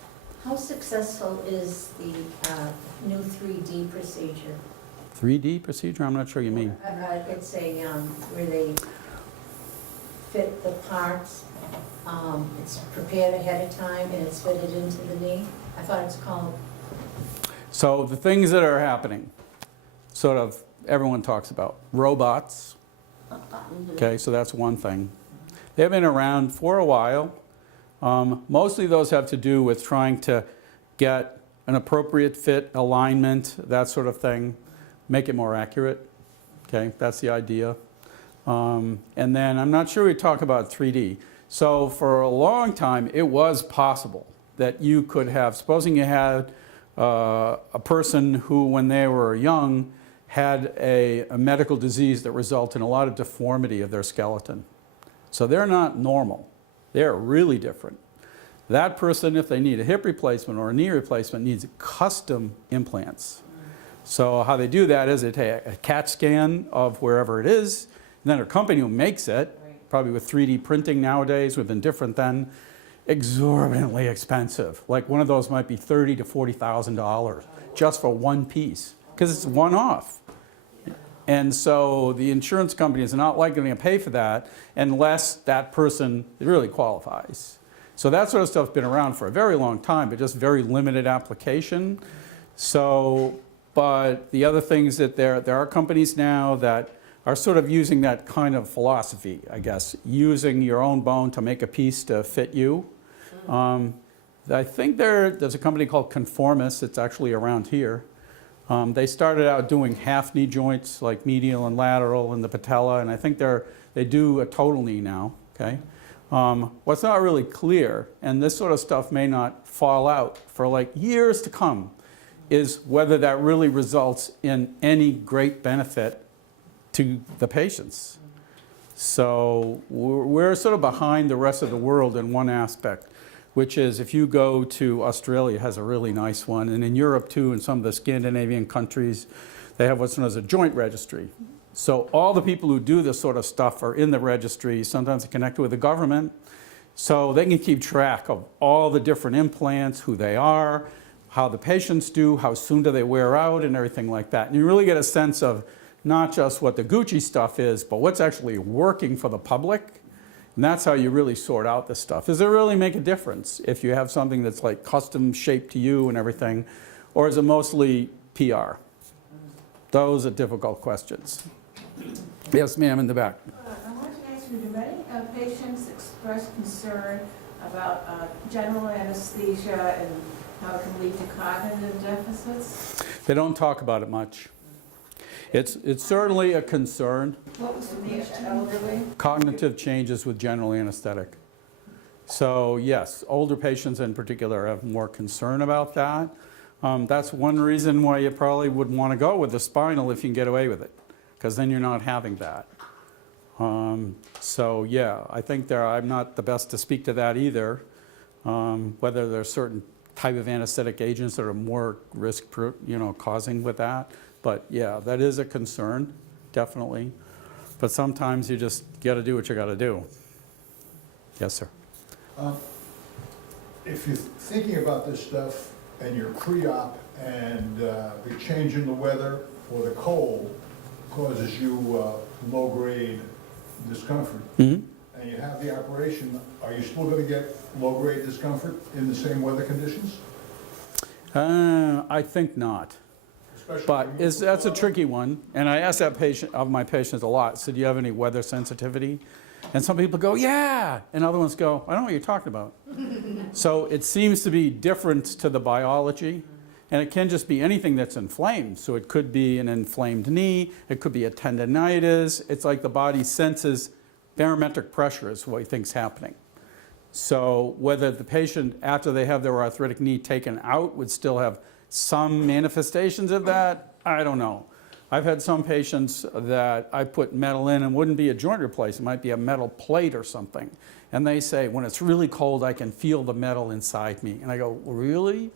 How successful is the new 3D procedure? 3D procedure? I'm not sure you mean. It's a, where they fit the parts, it's prepared ahead of time and it's fitted into the knee. I thought it's called. So the things that are happening, sort of everyone talks about, robots. Okay, so that's one thing. They've been around for a while. Mostly those have to do with trying to get an appropriate fit, alignment, that sort of thing, make it more accurate. Okay, that's the idea. And then I'm not sure we talk about 3D. So for a long time, it was possible that you could have, supposing you had a person who, when they were young, had a medical disease that resulted in a lot of deformity of their skeleton. So they're not normal. They're really different. That person, if they need a hip replacement or a knee replacement, needs custom implants. So how they do that is they take a CAT scan of wherever it is, and then a company who makes it, probably with 3D printing nowadays, would have been different then, exorbitantly expensive. Like one of those might be $30,000 to $40,000 just for one piece, because it's one-off. And so the insurance companies are not likely to pay for that unless that person really qualifies. So that sort of stuff's been around for a very long time, but just very limited application. So, but the other things that there are companies now that are sort of using that kind of philosophy, I guess, using your own bone to make a piece to fit you. I think there's a company called Conformis. It's actually around here. They started out doing half knee joints, like medial and lateral and the patella, and I think they do a total knee now, okay? What's not really clear, and this sort of stuff may not fall out for like years to come, is whether that really results in any great benefit to the patients. So we're sort of behind the rest of the world in one aspect, which is if you go to Australia, has a really nice one, and in Europe too, in some of the Scandinavian countries, they have what's known as a joint registry. So all the people who do this sort of stuff are in the registry, sometimes connected with the government, so they can keep track of all the different implants, who they are, how the patients do, how soon do they wear out, and everything like that. And you really get a sense of not just what the Gucci stuff is, but what's actually working for the public. And that's how you really sort out this stuff. Does it really make a difference if you have something that's like custom shaped to you and everything, or is it mostly PR? Those are difficult questions. Yes, ma'am, in the back. I wanted to ask you, do many patients express concern about general anesthesia and how it can lead to cognitive deficits? They don't talk about it much. It's certainly a concern. What was the question? Elderly? Cognitive changes with general anesthetic. So yes, older patients in particular have more concern about that. That's one reason why you probably would want to go with the spinal if you can get away with it, because then you're not having that. So yeah, I think I'm not the best to speak to that either, whether there's certain type of anesthetic agents that are more risk, causing with that. But yeah, that is a concern, definitely. But sometimes you just got to do what you got to do. Yes, sir. If you're thinking about this stuff and you're pre-op and the change in the weather or the cold causes you low-grade discomfort, and you have the operation, are you still going to get low-grade discomfort in the same weather conditions? I think not. But that's a tricky one, and I ask that of my patients a lot. So do you have any weather sensitivity? And some people go, yeah, and other ones go, I don't know what you're talking about. So it seems to be different to the biology, and it can just be anything that's inflamed. So it could be an inflamed knee, it could be a tendinitis. It's like the body senses barometric pressure is what he thinks happening. So whether the patient, after they have their arthritic knee taken out, would still have some manifestations of that, I don't know. I've had some patients that I put metal in and wouldn't be a joint replacement, it might be a metal plate or something. And they say, when it's really cold, I can feel the metal inside me. And I go, really?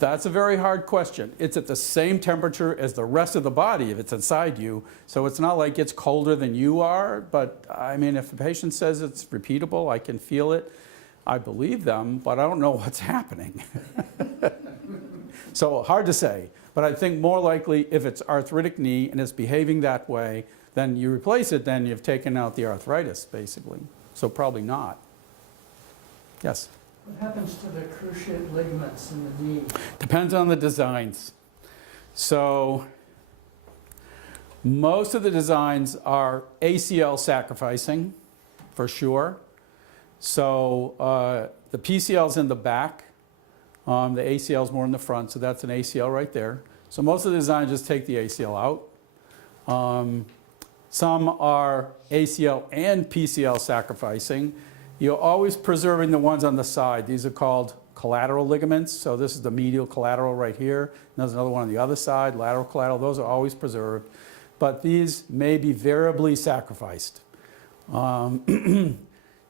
That's a very hard question. It's at the same temperature as the rest of the body if it's inside you. So it's not like it's colder than you are. But I mean, if a patient says it's repeatable, I can feel it, I believe them, but I don't know what's happening. So hard to say, but I think more likely if it's arthritic knee and it's behaving that way, then you replace it, then you've taken out the arthritis, basically. So probably not. Yes? What happens to the cruciate ligaments in the knee? Depends on the designs. So most of the designs are ACL sacrificing, for sure. So the PCL's in the back. The ACL is more in the front, so that's an ACL right there. So most of the designs just take the ACL out. Some are ACL and PCL sacrificing. You're always preserving the ones on the side. These are called collateral ligaments. So this is the medial collateral right here. And there's another one on the other side, lateral collateral. Those are always preserved. But these may be variably sacrificed.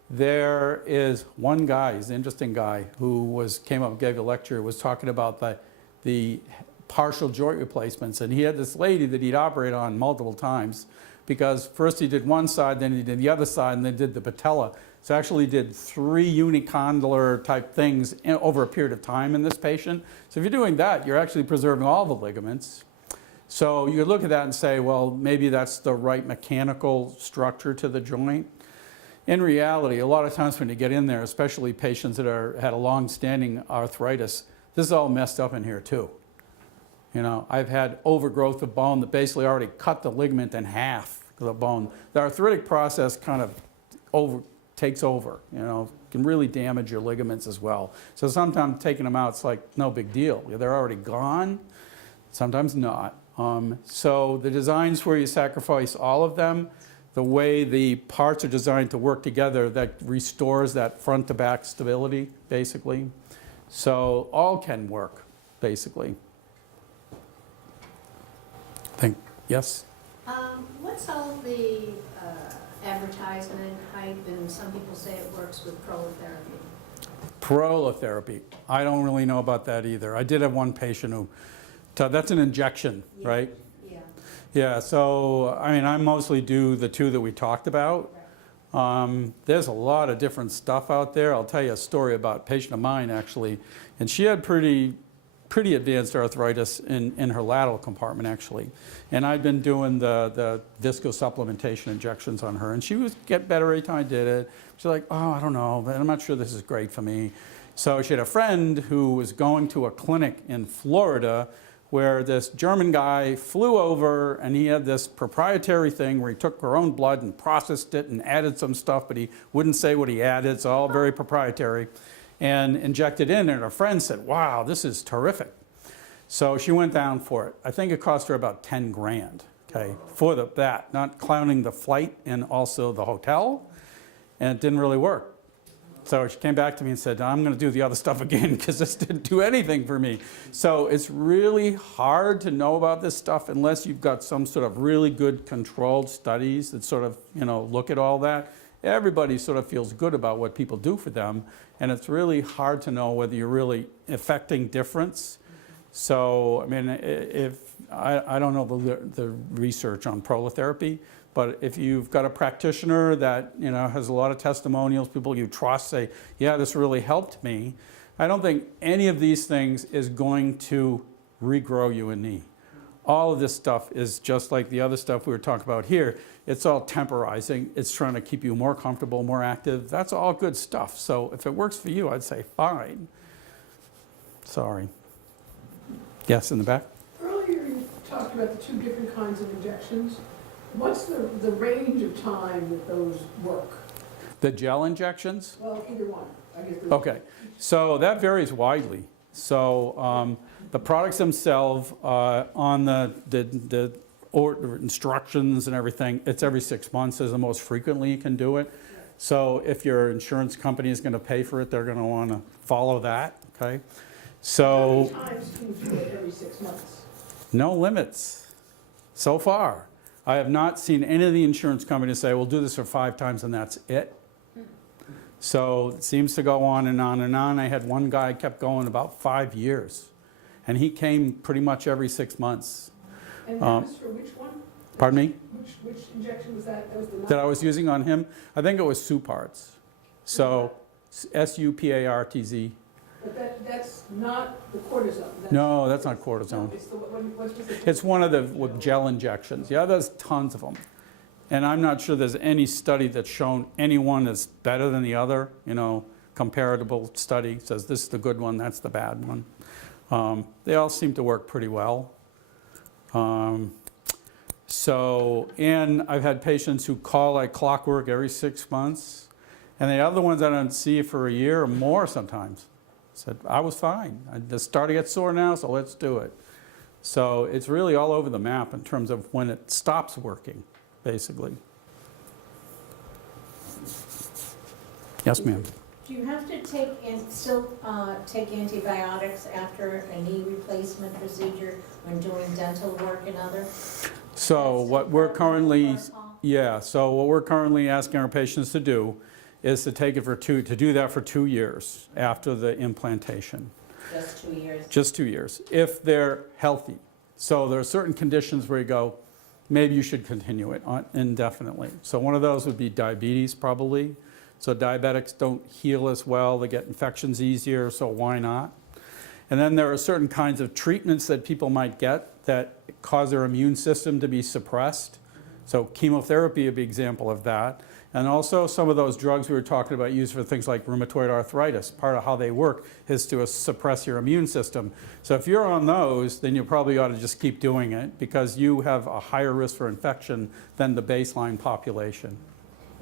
There is one guy, he's an interesting guy, who came up and gave a lecture, was talking about the partial joint replacements. And he had this lady that he'd operate on multiple times because first he did one side, then he did the other side, and then did the patella. So actually did 3 unicondylar type things over a period of time in this patient. So if you're doing that, you're actually preserving all the ligaments. So you look at that and say, well, maybe that's the right mechanical structure to the joint. In reality, a lot of times when you get in there, especially patients that had a long-standing arthritis, this is all messed up in here too. You know, I've had overgrowth of bone that basically already cut the ligament in half, the bone. The arthritic process kind of takes over, can really damage your ligaments as well. So sometimes taking them out, it's like no big deal. They're already gone, sometimes not. So the designs where you sacrifice all of them, the way the parts are designed to work together, that restores that front to back stability, basically. So all can work, basically. Yes? What's all the advertisement hype, and some people say it works with prolotherapy? Prolotherapy. I don't really know about that either. I did have one patient who, that's an injection, Yeah. right? Yeah. Yeah, so, I mean, I mostly do the two that we talked about. There's a lot of different stuff out there. I'll tell you a story about a patient of mine, actually, and she had pretty advanced arthritis in her lateral compartment, actually. And I'd been doing the viscosupplementation injections on her, and she was get better every time I did it. She's like, oh, I don't know, but I'm not sure this is great for me. So she had a friend who was going to a clinic in Florida where this German guy flew over, and he had this proprietary thing where he took her own blood and processed it and added some stuff, but he wouldn't say what he added. It's all very proprietary. And injected in, and her friend said, wow, this is terrific. So she went down for it. I think it cost her about 10 grand, okay, for that, not counting the flight and also the hotel, and it didn't really work. So she came back to me and said, I'm going to do the other stuff again because this didn't do anything for me. So it's really hard to know about this stuff unless you've got some sort of really good controlled studies that sort of, look at all that. Everybody sort of feels good about what people do for them, and it's really hard to know whether you're really affecting difference. So, I mean, I don't know the research on prolotherapy, but if you've got a practitioner that has a lot of testimonials, people you trust say, yeah, this really helped me, I don't think any of these things is going to regrow you a knee. All of this stuff is just like the other stuff we were talking about here. It's all temporizing. It's trying to keep you more comfortable, more active. That's all good stuff. So if it works for you, I'd say fine. Sorry. Yes, in the back? Earlier you talked about the two different kinds of injections. What's the range of time that those work? The gel injections? Well, either one, I guess. Okay, so that varies widely. So the products themselves on the instructions and everything, it's every 6 months is the most frequently you can do it. So if your insurance company is going to pay for it, they're going to want to follow that, okay? So how many times can you do it every 6 months? no limits so far. I have not seen any of the insurance companies say, we'll do this for 5 times and that's it. So it seems to go on and on and on. I had one guy kept going about 5 years, and he came pretty much every 6 months. And that was for which one? Pardon me? Which injection was that? That was the That I was using on him? I think it was Supartz. So Supartz. But that's not the cortisone. No, that's not cortisone. No, it's the, what was the? It's one of the gel injections. Yeah, there's tons of them. And I'm not sure there's any study that's shown any one is better than the other. Comparable study says this is the good one, that's the bad one. They all seem to work pretty well. And I've had patients who call like clockwork every 6 months, and the other ones I don't see for a year or more sometimes. Said, I was fine. I'm just starting to get sore now, so let's do it. So it's really all over the map in terms of when it stops working, basically. Yes, ma'am. Do you have to still take antibiotics after a knee replacement procedure when doing dental work and other? So what we're currently asking our patients to do is to take it to do that for 2 years after the implantation. Just 2 years? Just 2 years, if they're healthy. So there are certain conditions where you go, maybe you should continue it indefinitely. So one of those would be diabetes, probably. So diabetics don't heal as well, they get infections easier, so why not? And then there are certain kinds of treatments that people might get that cause their immune system to be suppressed. So chemotherapy would be an example of that. And also some of those drugs we were talking about used for things like rheumatoid arthritis. Part of how they work is to suppress your immune system. So if you're on those, then you probably ought to just keep doing it because you have a higher risk for infection than the baseline population.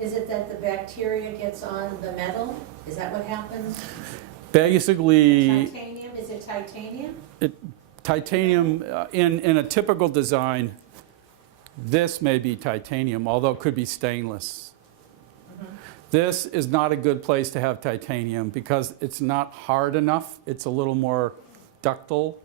Is it that the bacteria gets on the metal? Is that what happens? Basically, Titanium, is it titanium? titanium, in a typical design, this may be titanium, although it could be stainless. This is not a good place to have titanium because it's not hard enough. It's a little more ductile.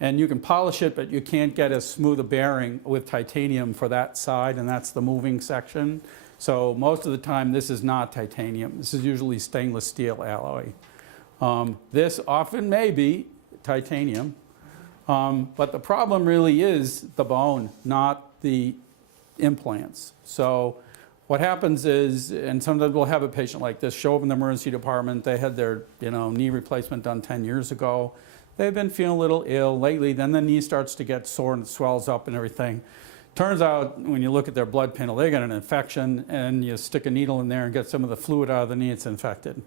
And you can polish it, but you can't get as smooth a bearing with titanium for that side, and that's the moving section. So most of the time, this is not titanium. This is usually stainless steel alloy. This often may be titanium, but the problem really is the bone, not the implants. So what happens is, and sometimes we'll have a patient like this show up in the emergency department. They had their knee replacement done 10 years ago. They've been feeling a little ill lately. Then the knee starts to get sore and it swells up and everything. Turns out when you look at their blood panel, they got an infection, and you stick a needle in there and get some of the fluid out of the knee, it's infected.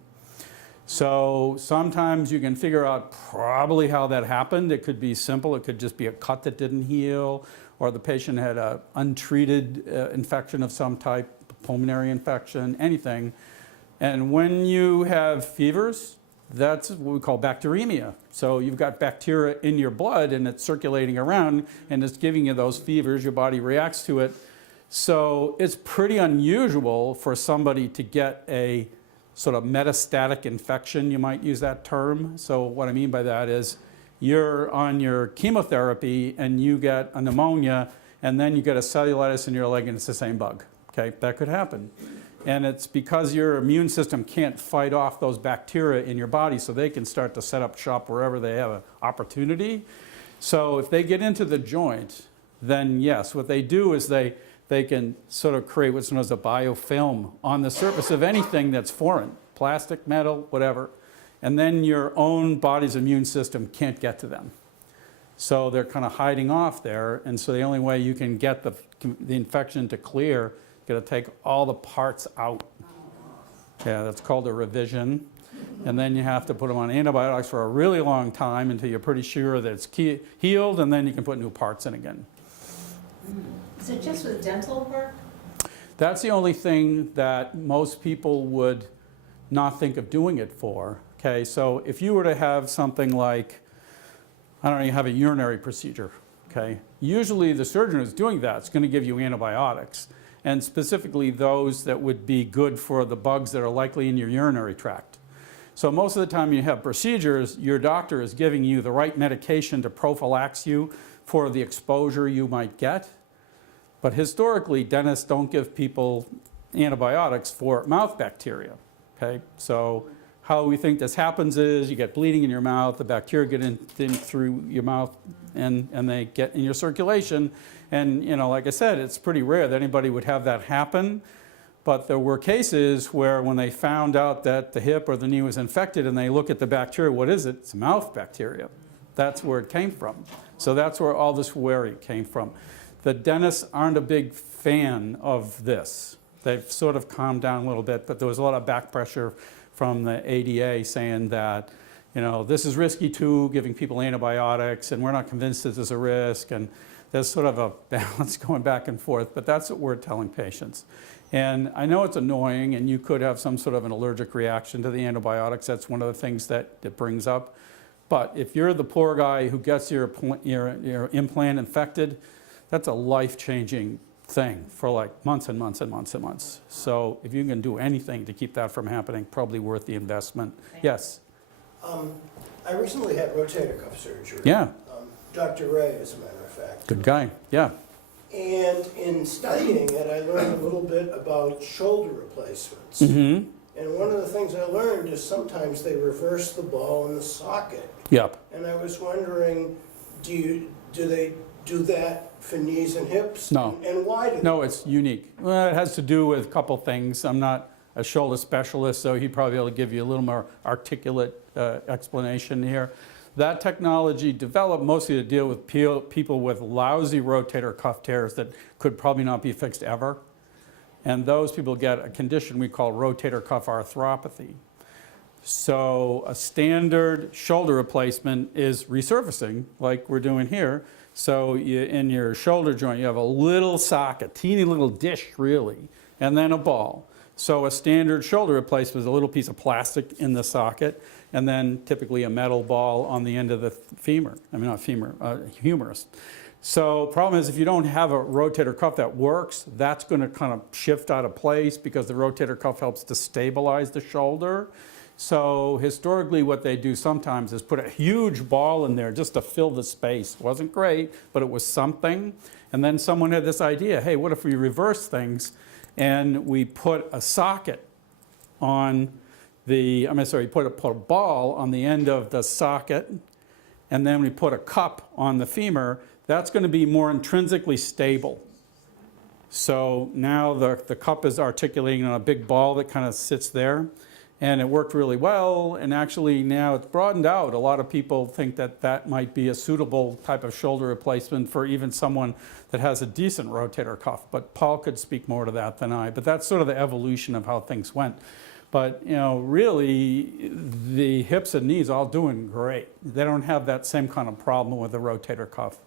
So sometimes you can figure out probably how that happened. It could be simple. It could just be a cut that didn't heal, or the patient had an untreated infection of some type, pulmonary infection, anything. And when you have fevers, that's what we call bacteremia. So you've got bacteria in your blood and it's circulating around and it's giving you those fevers. Your body reacts to it. So it's pretty unusual for somebody to get a sort of metastatic infection, you might use that term. So what I mean by that is you're on your chemotherapy and you get a pneumonia and then you get a cellulitis in your leg and it's the same bug. Okay, that could happen. And it's because your immune system can't fight off those bacteria in your body, so they can start to set up shop wherever they have an opportunity. So if they get into the joint, then yes, what they do is they can sort of create what's known as a biofilm on the surface of anything that's foreign, plastic, metal, whatever. And then your own body's immune system can't get to them. So they're kind of hiding off there, and so the only way you can get the infection to clear, got to take all the parts out. Yeah, that's called a revision. And then you have to put them on antibiotics for a really long time until you're pretty sure that it's healed, and then you can put new parts in again. Is it just with dental work? That's the only thing that most people would not think of doing it for. Okay, so if you were to have something like, I don't know, you have a urinary procedure, okay? Usually the surgeon who's doing that is going to give you antibiotics, and specifically those that would be good for the bugs that are likely in your urinary tract. So most of the time you have procedures, your doctor is giving you the right medication to prophylax you for the exposure you might get. But historically, dentists don't give people antibiotics for mouth bacteria, okay? So how we think this happens is you get bleeding in your mouth, the bacteria get in through your mouth, and they get in your circulation. And like I said, it's pretty rare that anybody would have that happen. But there were cases where when they found out that the hip or the knee was infected and they look at the bacteria, what is it? It's mouth bacteria. That's where it came from. So that's where all this worry came from. The dentists aren't a big fan of this. They've sort of calmed down a little bit, but there was a lot of back pressure from the ADA saying that, this is risky too, giving people antibiotics, and we're not convinced that there's a risk, and there's sort of a balance going back and forth, but that's what we're telling patients. And I know it's annoying, and you could have some sort of an allergic reaction to the antibiotics. That's one of the things that it brings up. But if you're the poor guy who gets your implant infected, that's a life-changing thing for like months and months and months and months. So if you can do anything to keep that from happening, probably worth the investment. Yes? I recently had rotator cuff surgery. Yeah. Dr. Ray, as a matter of fact. Good guy. Yeah. And in studying it, I learned a little bit about shoulder replacements. Mm-hmm. And one of the things I learned is sometimes they reverse the ball in the socket. Yep. And I was wondering, do they do that for knees and hips? No. And why do they? No, it's unique. Well, it has to do with a couple things. I'm not a shoulder specialist, so he'd probably be able to give you a little more articulate explanation here. That technology developed mostly to deal with people with lousy rotator cuff tears that could probably not be fixed ever. And those people get a condition we call rotator cuff arthropathy. So a standard shoulder replacement is resurfacing, like we're doing here. So in your shoulder joint, you have a little socket, teeny little dish really, and then a ball. So a standard shoulder replacement is a little piece of plastic in the socket, and then typically a metal ball on the end of the femur. I mean, not femur, humerus. So problem is, if you don't have a rotator cuff that works, that's going to kind of shift out of place because the rotator cuff helps to stabilize the shoulder. So historically what they do sometimes is put a huge ball in there just to fill the space. Wasn't great, but it was something. And then someone had this idea, hey, what if we reverse things and we put a socket on the, put a ball on the end of the socket, and then we put a cup on the femur. That's going to be more intrinsically stable. So now the cup is articulating on a big ball that kind of sits there. And it worked really well, and actually now it's broadened out. A lot of people think that that might be a suitable type of shoulder replacement for even someone that has a decent rotator cuff. But Paul could speak more to that than I. But that's sort of the evolution of how things went. But, you know, really, the hips and knees all doing great. They don't have that same kind of problem with the rotator cuff.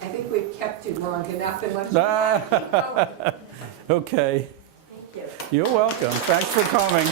I think we've kept you long enough unless you want to keep going. Okay. Thank you. You're welcome. Thanks for coming.